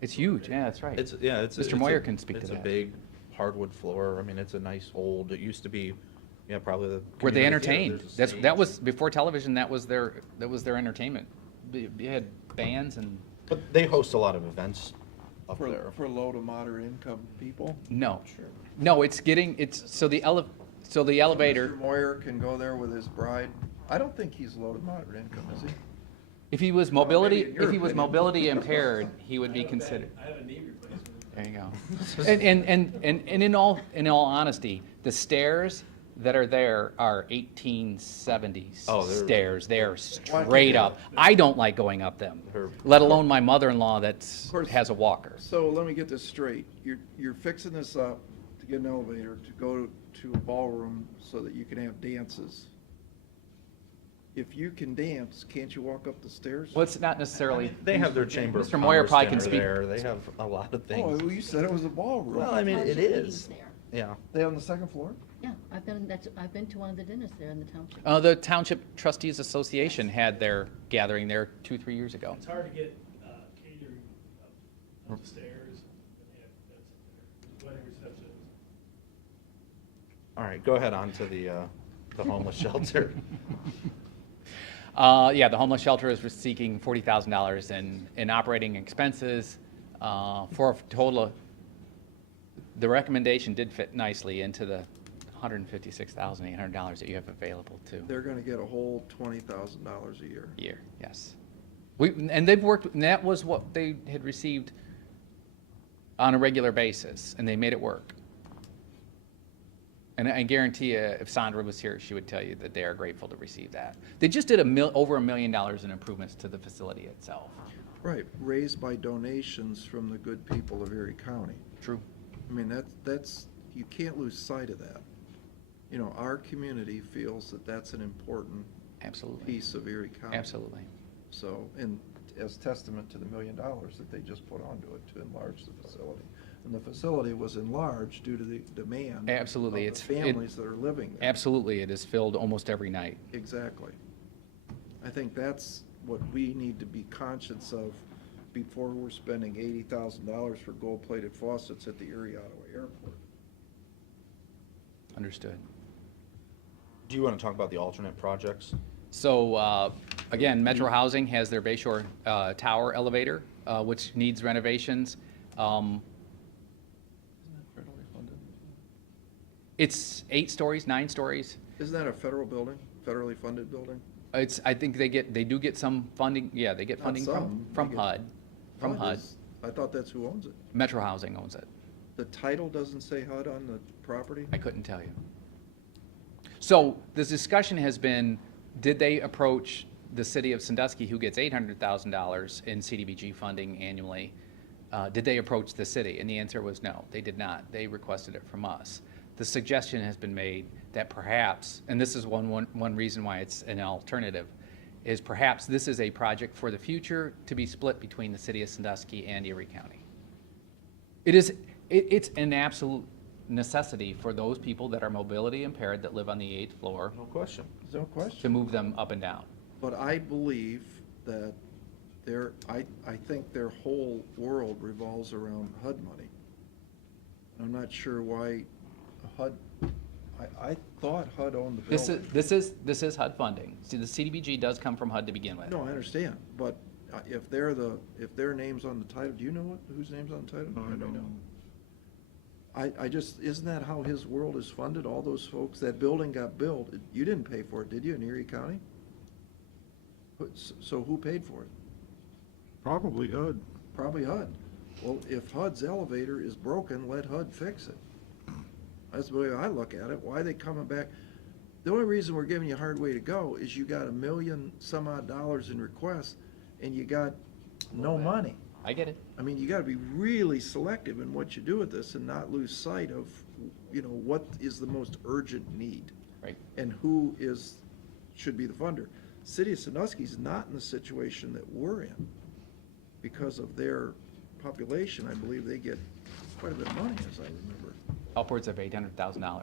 It's huge. Yeah, that's right. It's, yeah, it's. Mr. it's a- Moyer can speak to It's that. a big hardwood floor. I mean, it's a nice old, it used to be, yeah, probably the. Where they community theater. entertained. There's a That stage. was, before television, that was their entertainment. They had bands and, But they host a lot of events up For, there. for low to moderate income people? no. No, it's getting, so the elevator, Mr. Moyer can go there with his bride. I don't think he's low to moderate income, is he? if he was Well, mobility, maybe in your if he was opinion. mobility impaired, he would be considered. I have a knee replacement. There you go. And in all honesty, the stairs that are there are 1870s Oh, they're- stairs. They're Why- straight up. I don't like going up them, They're- let alone my mother-in-law that course. has a walker. So let me get this straight. You're fixing this up to get an elevator to go to a ballroom so that you can have dances. If you can dance, can't you walk up the stairs? Well, it's not necessarily. They have their chamber of Mr. Moyer commerce probably can dinner speak. there. They have a lot of Oh, things. well, you said it was a ballroom. Well, I mean, it Township meetings is. there. Yeah. They on the second floor? Yeah, I've been to one of the dinners there in the township. The Township Trustees Association had their gathering there 2-3 years ago. It's hard to get catering up the stairs, and they have events up there, wedding receptions. All right, go ahead on to the homeless shelter. Yeah, the homeless shelter is seeking $40,000 in operating expenses for a total of, the recommendation did fit nicely into the $156,800 that you have available to They're gonna get a whole $20,000 a year. year, yes. And they've worked, and that was what they had received on a regular basis, and they made it work. And I guarantee you, if Sandra was here, she would tell you that they are grateful to receive that. They just did over $1 million in improvements to the facility itself. Right, raised by donations from the good people of Erie County. True. I mean, that's, you can't lose sight of that. You know, our community feels that that's an important Absolutely. piece of Erie County. Absolutely. So, and as testament to the $1 million that they just put onto it to enlarge the facility. And the facility was enlarged due to the demand. Absolutely, of the families that are living there. Absolutely, it is filled almost every night. Exactly. I think that's what we need to be conscious of before we're spending $80,000 for gold-plated faucets at the Erie Ottawa Airport. Understood. Do you want to talk about the alternate projects? So, again, Metro Housing has their Bayshore Tower elevator, which needs renovations. Isn't that federally funded? It's 8 stories, 9 stories. Isn't that a federal building, federally funded building? I think they do get some funding, yeah, they get Not funding some, from they get- HUD. From HUD. I thought that's who owns it. Metro Housing owns it. The title doesn't say HUD on the property? I couldn't tell you. So this discussion has been, did they approach the city of Sandusky, who gets $800,000 in CDBG funding annually? Did they approach the city? And the answer was no, they did not. They requested it from us. The suggestion has been made that perhaps, and this is one reason why it's an alternative, is perhaps this is a project for the future to be split between the city of Sandusky and Erie County. It's an absolute necessity for those people that are mobility impaired that live on the 8th floor No question. There's no question. to move them up and down. But I believe that I think their whole world revolves around HUD money. I'm not sure why HUD, I thought HUD owned the building. This is HUD funding. See, the CDBG does come from HUD to begin with. No, I understand, but if their name's on the title, do you know whose name's on the title? No, I don't know. I just, isn't that how his world is funded? All those folks, that building got built, you didn't pay for it, did you, in Erie County? So who paid for it? Probably HUD. Probably HUD. Well, if HUD's elevator is broken, let HUD fix it. That's the way I look at it. Why are they coming back? The only reason we're giving you a hard way to go is you got $1 million some odd in requests and you got no money. I get it. I mean, you gotta be really selective in what you do with this and not lose sight of, what is the most urgent need Right. and who should be the funder. City of Sandusky's not in the situation that we're in. Because of their population, I believe they get quite a bit of money, as I remember. Upwards of $800,000.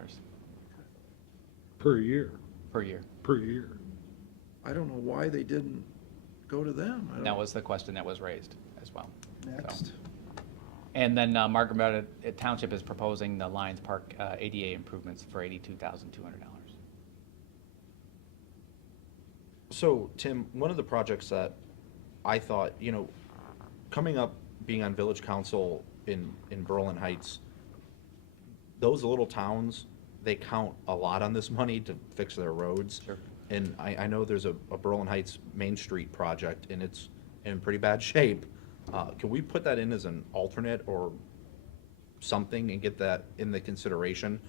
Per year, per year. per year. I don't know why they didn't go to them. I don't- That was the question that was raised as well. So. Next. And then Margaret Township is proposing the Lions Park ADA improvements for $82,200. So, Tim, one of the projects that I thought, coming up, being on village council in Berlin Heights, those little towns, they count a lot on this money to fix their roads. Sure. And I know there's a Berlin Heights Main Street project, and it's in pretty bad shape. Can we put that in as an alternate or something and get that in the consideration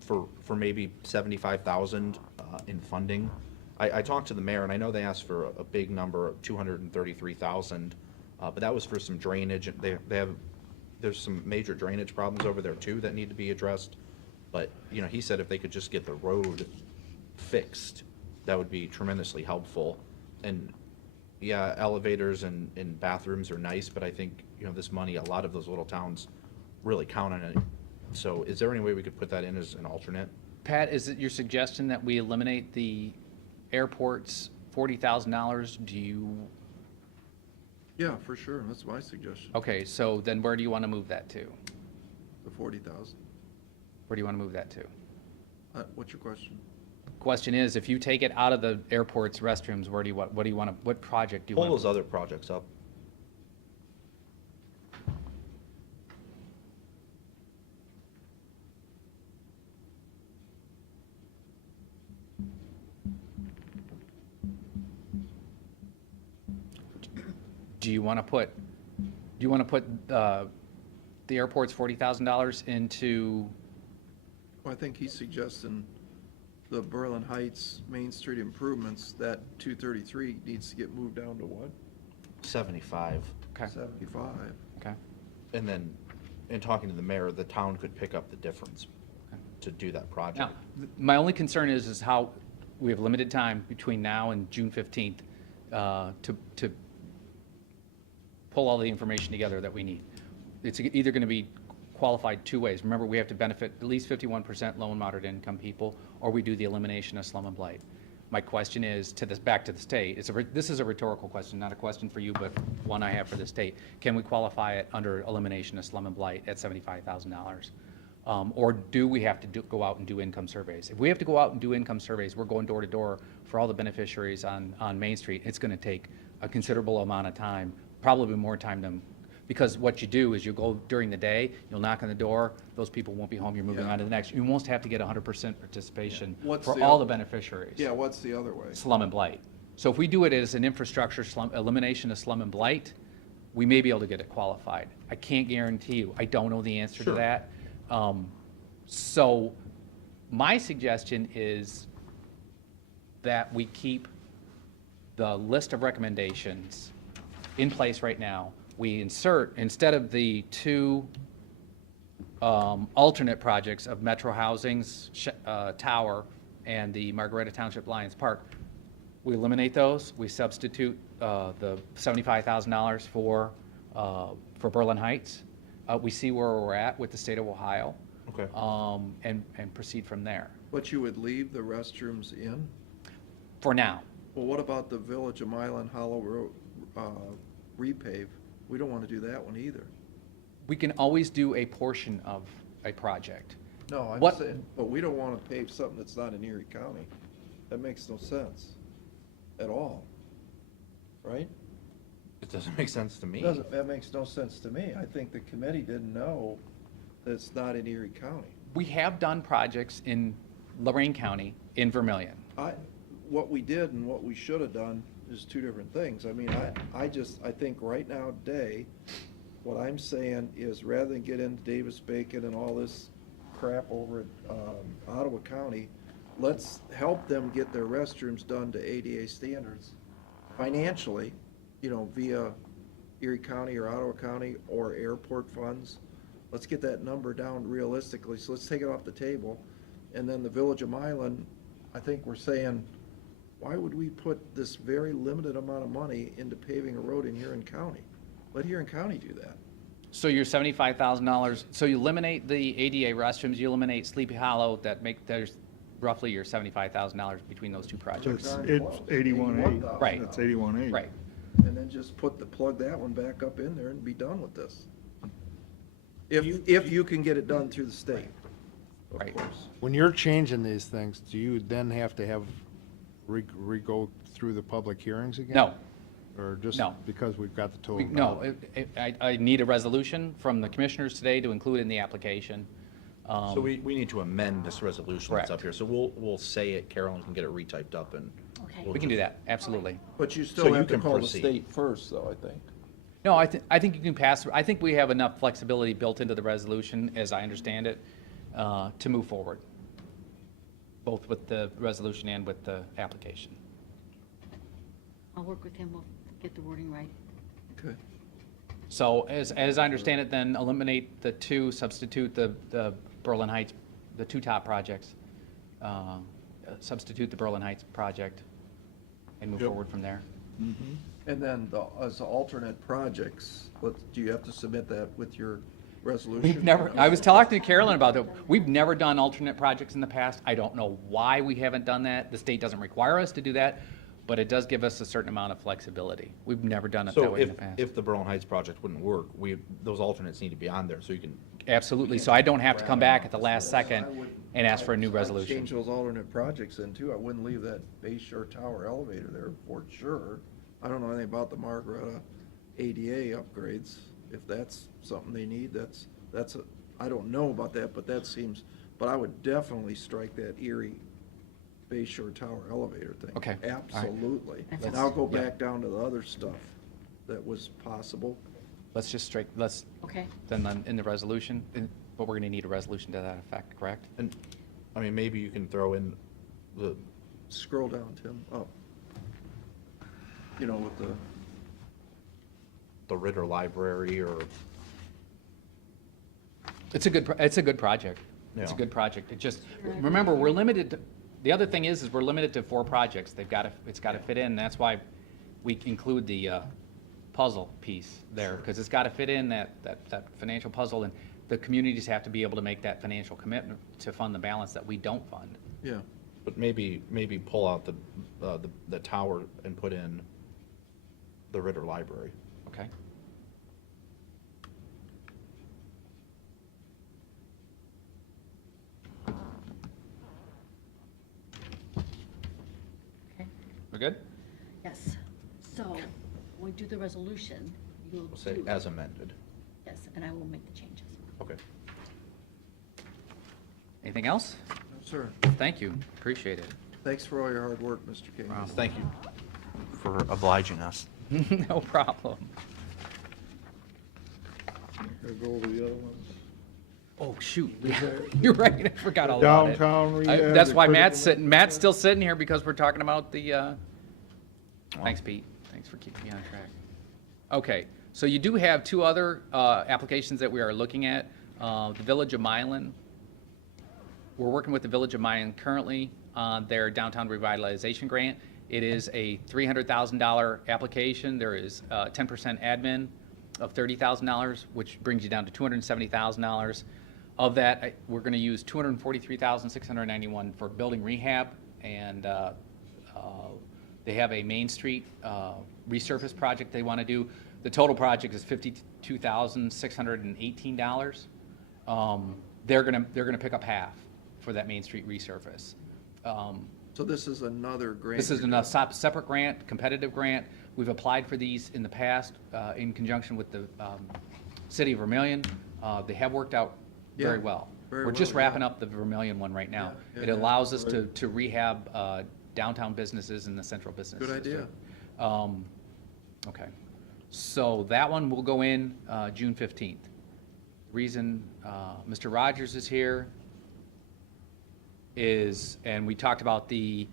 for maybe 75,000 in funding? I talked to the mayor, and I know they asked for a big number of 233,000, but that was for some drainage. There's some major drainage problems over there too that need to be addressed. But he said if they could just get the road fixed, that would be tremendously helpful. And yeah, elevators and bathrooms are nice, but I think this money, a lot of those little towns really count on it. So is there any way we could put that in as an alternate? Pat, is it your suggestion that we eliminate the airport's $40,000? Do you, Yeah, for sure. That's my suggestion. okay, so then where do you want to move that to? The 40,000. Where do you want to move that to? What's your question? Question is, if you take it out of the airport's restrooms, what do you want to, what project do you Pull want? those other projects up. Do you want to put the airport's $40,000 into, Well, I think he's suggesting the Berlin Heights Main Street improvements, that 233 needs to get moved down to what? 75. okay, 75. okay. And then, in talking to the mayor, the town could pick up the difference to do that Now, project. my only concern is how we have limited time between now and June 15th to pull all the information together that we need. It's either going to be qualified two ways. Remember, we have to benefit at least 51% low and moderate income people, or we do the elimination of slum and blight. My question is, back to the state, this is a rhetorical question, not a question for you, but one I have for the state. Can we qualify it under elimination of slum and blight at $75,000? Or do we have to go out and do income surveys? If we have to go out and do income surveys, we're going door to door for all the beneficiaries on Main Street. It's going to take a considerable amount of time, probably more time than, because what you do is you go during the day, you'll knock on the door, those people won't be home, you're moving Yeah. on to the next. You almost have to get 100% participation What's for the all oth- the beneficiaries. Yeah, what's the other way? Slum and blight. So if we do it as an infrastructure elimination of slum and blight, we may be able to get it qualified. I can't guarantee you. I don't know the answer to Sure. that. So my suggestion is that we keep the list of recommendations in place right now. We insert, instead of the two alternate projects of Metro Housing's Tower and the Margaretta Township Lions Park, we eliminate those. We substitute the $75,000 for Berlin Heights. We see where we're at with the state of Ohio. Okay. And proceed from there. But you would leave the restrooms in? For now. Well, what about the Village of Mile and Hollow Road repave? We don't want to do that one either. We can always do a portion of a project. No, I'm What- saying, but we don't want to pave something that's not in Erie County. That makes no sense at all, right? It doesn't make sense to me. That makes no sense to me. I think the committee didn't know that it's not in Erie County. We have done projects in Lorraine County, in Vermillion. What we did and what we should have done is two different things. I mean, I think right now today, what I'm saying is rather than get into Davis-Bacon and all this crap over at Ottawa County, let's help them get their restrooms done to ADA standards financially, via Erie County or Ottawa County or airport funds. Let's get that number down realistically, so let's take it off the table. And then the Village of Milan, I think we're saying, why would we put this very limited amount of money into paving a road in Huron County? Let Huron County do that. So your $75,000, so you eliminate the ADA restrooms, you eliminate Sleepy Hollow, roughly your $75,000 between those two projects. It's 81.8. Right. That's 81.8. Right. And then just plug that one back up in there and be done with this. If you can get it done through the state, of Right. course. When you're changing these things, do you then have to have, go through the public hearings again? No. Or just No. because we've got the total? No, I need a resolution from the commissioners today to include in the application. So we need to amend this resolution that's up Correct. here. So we'll say it, Carolyn can get it retyped up and. Okay. We can do that, absolutely. But you So still you have to can call the proceed. state first, though, I think. No, I think you can pass, I think we have enough flexibility built into the resolution, as I understand it, to move forward, both with the resolution and with the application. I'll work with him, we'll get the wording right. Okay. So as I understand it, then eliminate the two, substitute the Berlin Heights, the two top projects. Substitute the Berlin Heights project and move Yep. forward from there. And then as alternate projects, do you have to submit that with your resolution? We've never, I was talking to Carolyn about that. We've never done alternate projects in the past. I don't know why we haven't done that. The state doesn't require us to do that, but it does give us a certain amount of flexibility. We've never done it that So way in the past. if the Berlin Heights project wouldn't work, those alternates need to be on there so you can. Absolutely. So I don't have to come back at the last second and ask for a new I'd resolution. change those alternate projects in too. I wouldn't leave that Bay Shore Tower elevator there for sure. I don't know anything about the Margaretta ADA upgrades. If that's something they need, I don't know about that, but but I would definitely strike that Erie Bay Shore Tower elevator thing. Okay. All right. Absolutely. Let's- And I'll go yeah. back down to the other stuff that was possible. Let's just Okay. then in the resolution, but we're going to need a resolution to that effect, correct? And, I mean, maybe you can throw in the, Scroll down, Tim, up. You know, with the Ritter Library or, It's a good project. It's a Yeah. good project. It just, remember, we're limited to, the other thing is we're limited to 4 projects. It's got to fit in. That's why we include the puzzle piece there, because it's got to fit in that financial puzzle, and the communities have to be able to make that financial commitment to fund the balance that we don't fund. yeah. but maybe pull out the tower and put in the Ritter Library. Okay? Okay. We're good? Yes. So when we do the resolution, you'll We'll say do. as amended. Yes, and I will make the changes. Okay. Anything else? No, sir. Thank you. Appreciate it. Thanks for all your hard work, Mr. King. Thank you for obliging us. No problem. Gonna go over the other ones. Oh, shoot. You're right. I forgot all about it. Downtown rehab, That's the why critical Matt's still sitting here, because we're talking about the, thanks, Pete. Thanks for keeping me on track. Okay, so you do have 2 other applications that we are looking at. The Village of Milan. We're working with the Village of Milan currently on their downtown revitalization grant. It is a $300,000 application. There is 10% admin of $30,000, which brings you down to $270,000. Of that, we're going to use $243,691 for building rehab, and they have a Main Street resurface project they want to do. The total project is $52,618. They're gonna pick up half for that Main Street resurface. So this is another grant. This is you're a separate grant, competitive grant. We've applied for these in the past in conjunction with the City of Vermillion. They have worked out very Yeah, well. very We're just well, yeah. wrapping up the Vermillion one right now. Yeah, It yeah, allows us great. to rehab downtown businesses in the central business Good idea. district. Okay, so that one will go in June 15th. Reason Mr. Rogers is here is, and we talked about the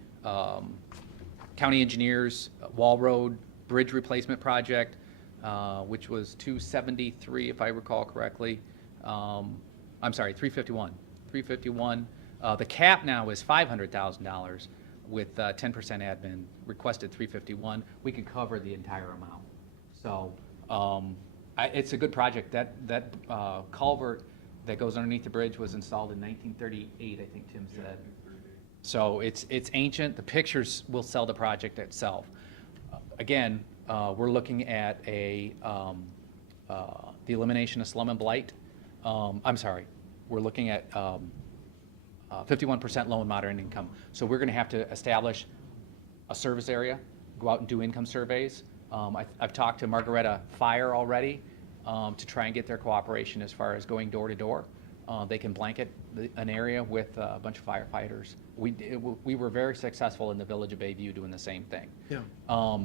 county engineers Wall Road Bridge Replacement Project, which was 273, if I recall correctly. I'm sorry, 351. 351. The cap now is $500,000 with 10% admin, requested 351. We could cover the entire amount. So it's a good project. That culvert that goes underneath the bridge was installed in 1938, I think Tim said. So it's ancient. The pictures will sell the project itself. Again, we're looking at the elimination of slum and blight. I'm sorry, we're looking at 51% low and moderate income. So we're going to have to establish a service area, go out and do income surveys. I've talked to Margaretta Fire already to try and get their cooperation as far as going door to door. They can blanket an area with a bunch of firefighters. We were very successful in the village of Bayview doing the same thing. Yeah.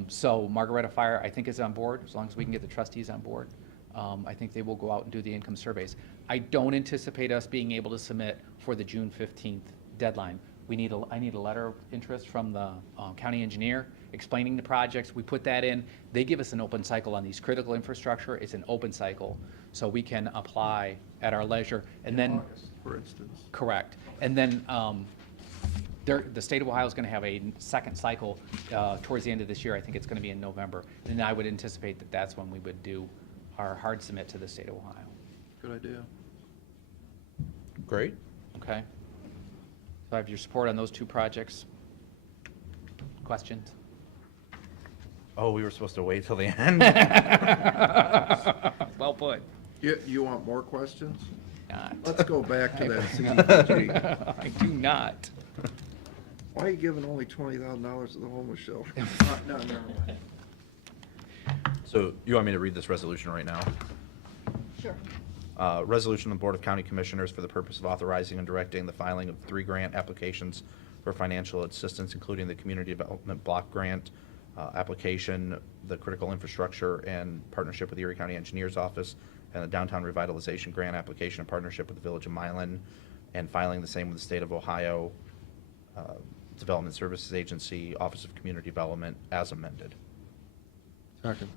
So Margaretta Fire, I think, is on board, as long as we can get the trustees on board. I think they will go out and do the income surveys. I don't anticipate us being able to submit for the June 15th deadline. I need a letter of interest from the county engineer explaining the projects. We put that in. They give us an open cycle on these critical infrastructure. It's an open cycle, so we can apply at our leisure. And then, August, for instance. correct. And then the state of Ohio is going to have a second cycle towards the end of this year. I think it's going to be in November. And I would anticipate that that's when we would do our hard submit to the state of Ohio. Good idea. Great. Okay? So I have your support on those two projects. Questions? Oh, we were supposed to wait till the end? Well put. You want more questions? Not. Let's go back to that CDBG. I do not. Why are you giving only $20,000 to the homeless shelter? No, never mind. So you want me to read this resolution right now? Sure. Resolution of the Board of County Commissioners for the purpose of authorizing and directing the filing of 3 grant applications for financial assistance, including the Community Development Block Grant application, the Critical Infrastructure and partnership with the Erie County Engineers Office, and the Downtown Revitalization Grant application in partnership with the Village of Milan, and filing the same with the State of Ohio Development Services Agency, Office of Community Development, as amended. Second.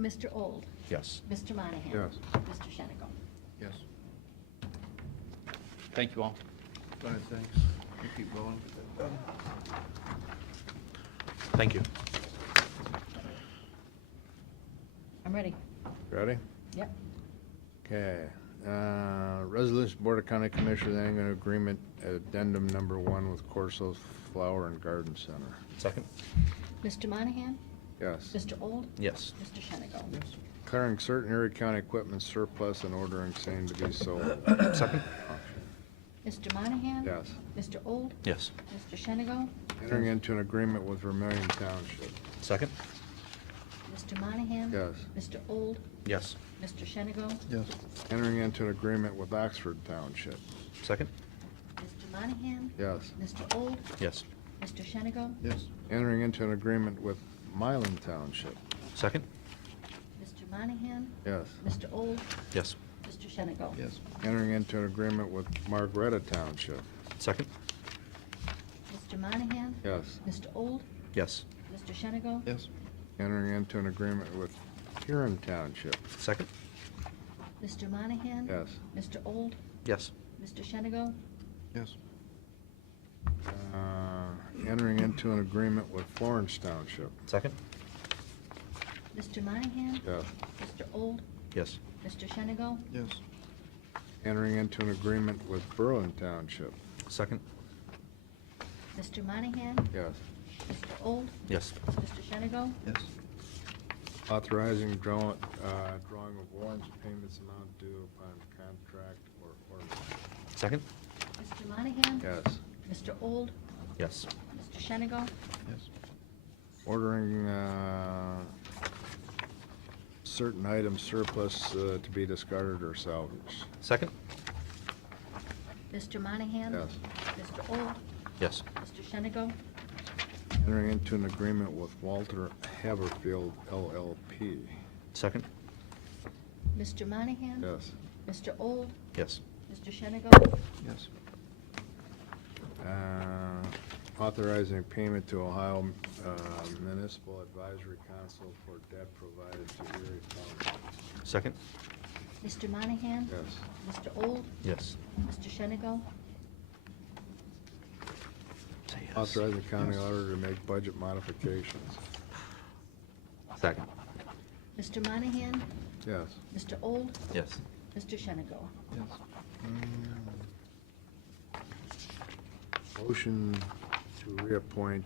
Mr. Old? Yes. Mr. Monahan? Yes. Mr. Shenigo? Yes. Thank you all. All right, thanks. You keep going. Thank you. I'm ready. Ready? Yep. Okay. Resolution Board of County Commissioners entering an agreement, addendum number 1 with Corso's Flower and Garden Center. Second? Mr. Monahan? Yes. Mr. Old? Yes. Mr. Shenigo? Declaring certain Erie County equipment surplus and ordering same to be sold. Second? Mr. Monahan? Yes. Mr. Old? Yes. Mr. Shenigo? Entering into an agreement with Vermillion Township. Second? Mr. Monahan? Yes. Mr. Old? Yes. Mr. Shenigo? Yes. Entering into an agreement with Oxford Township. Second? Mr. Monahan? Yes. Mr. Old? Yes. Mr. Shenigo? Yes. Entering into an agreement with Milan Township. Second? Mr. Monahan? Yes. Mr. Old? Yes. Mr. Shenigo? Yes. Entering into an agreement with Margaretta Township. Second? Mr. Monahan? Yes. Mr. Old? Yes. Mr. Shenigo? Yes. Entering into an agreement with Huron Township. Second? Mr. Monahan? Yes. Mr. Old? Yes. Mr. Shenigo? Yes. Entering into an agreement with Florence Township. Second? Mr. Monahan? Yes. Mr. Old? Yes. Mr. Shenigo? Yes. Entering into an agreement with Berlin Township. Second? Mr. Monahan? Yes. Mr. Old? Yes. Mr. Shenigo? Yes. Authorizing drawing of warrants, payments amount due upon contract or order. Second? Mr. Monahan? Yes. Mr. Old? Yes. Mr. Shenigo? Yes. Ordering certain items surplus to be discarded or salvaged. Second? Mr. Monahan? Yes. Mr. Old? Yes. Mr. Shenigo? Entering into an agreement with Walter Haverfield LLP. Second? Mr. Monahan? Yes. Mr. Old? Yes. Mr. Shenigo? Yes. Authorizing payment to Ohio Municipal Advisory Council for debt provided to Erie County. Second? Mr. Monahan? Yes. Mr. Old? Yes. Mr. Shenigo? Say yes. Authorizing county auditor to make budget modifications. Second? Mr. Monahan? Yes. Mr. Old? Yes. Mr. Shenigo? Yes. Motion to reappoint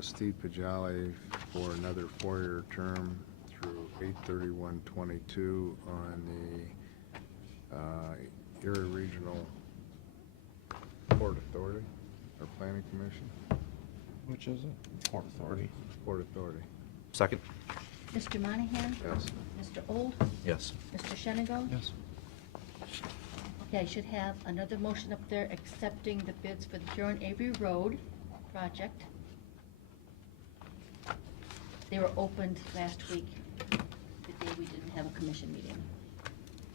Steve Pajali for another 4-year term through 8/31/22 on the Erie Regional Port Authority or Planning Commission? Which is it? Port Authority. Port Authority. Second? Mr. Monahan? Yes. Mr. Old? Yes. Mr. Shenigo? Yes. Okay, I should have another motion up there accepting the bids for the Huron Avery Road project. They were opened last week, the day we didn't have a commission meeting.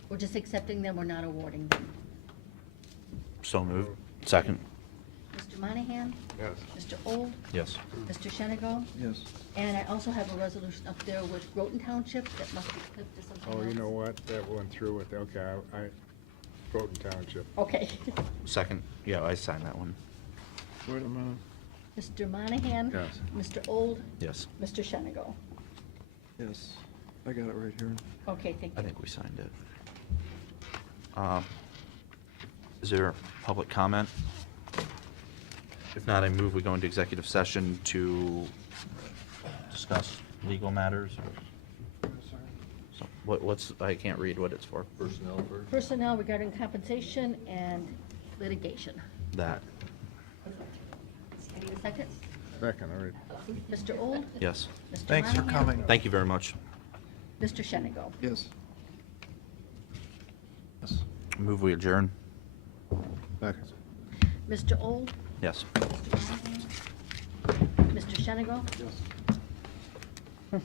We're just accepting them, we're not awarding them. So moved. Second? Mr. Monahan? Yes. Mr. Old? Yes. Mr. Shenigo? Yes. And I also have a resolution up there with Groton Township that must be clipped to something else. Oh, you know what? That went through with, okay, I Groton Township. Okay. Second? Yeah, I signed that one. Wait a minute. Mr. Monahan? Yes. Mr. Old? Yes. Mr. Shenigo? Yes, I got it right here. Okay, thank I you. think we signed it. Is there public comment? If not, I move we go into executive session to discuss legal matters. So what's, I can't read what it's for. Personnel first? Personnel regarding compensation and litigation. That, Need a second? Second, all right. Mr. Old? yes. Mr. Thanks for Monahan? coming. Thank you very much. Mr. Shenigo? Yes. Yes. Move we adjourn. Second. Mr. Old? Yes. Mr. Monahan? Mr. Shenigo? Yes.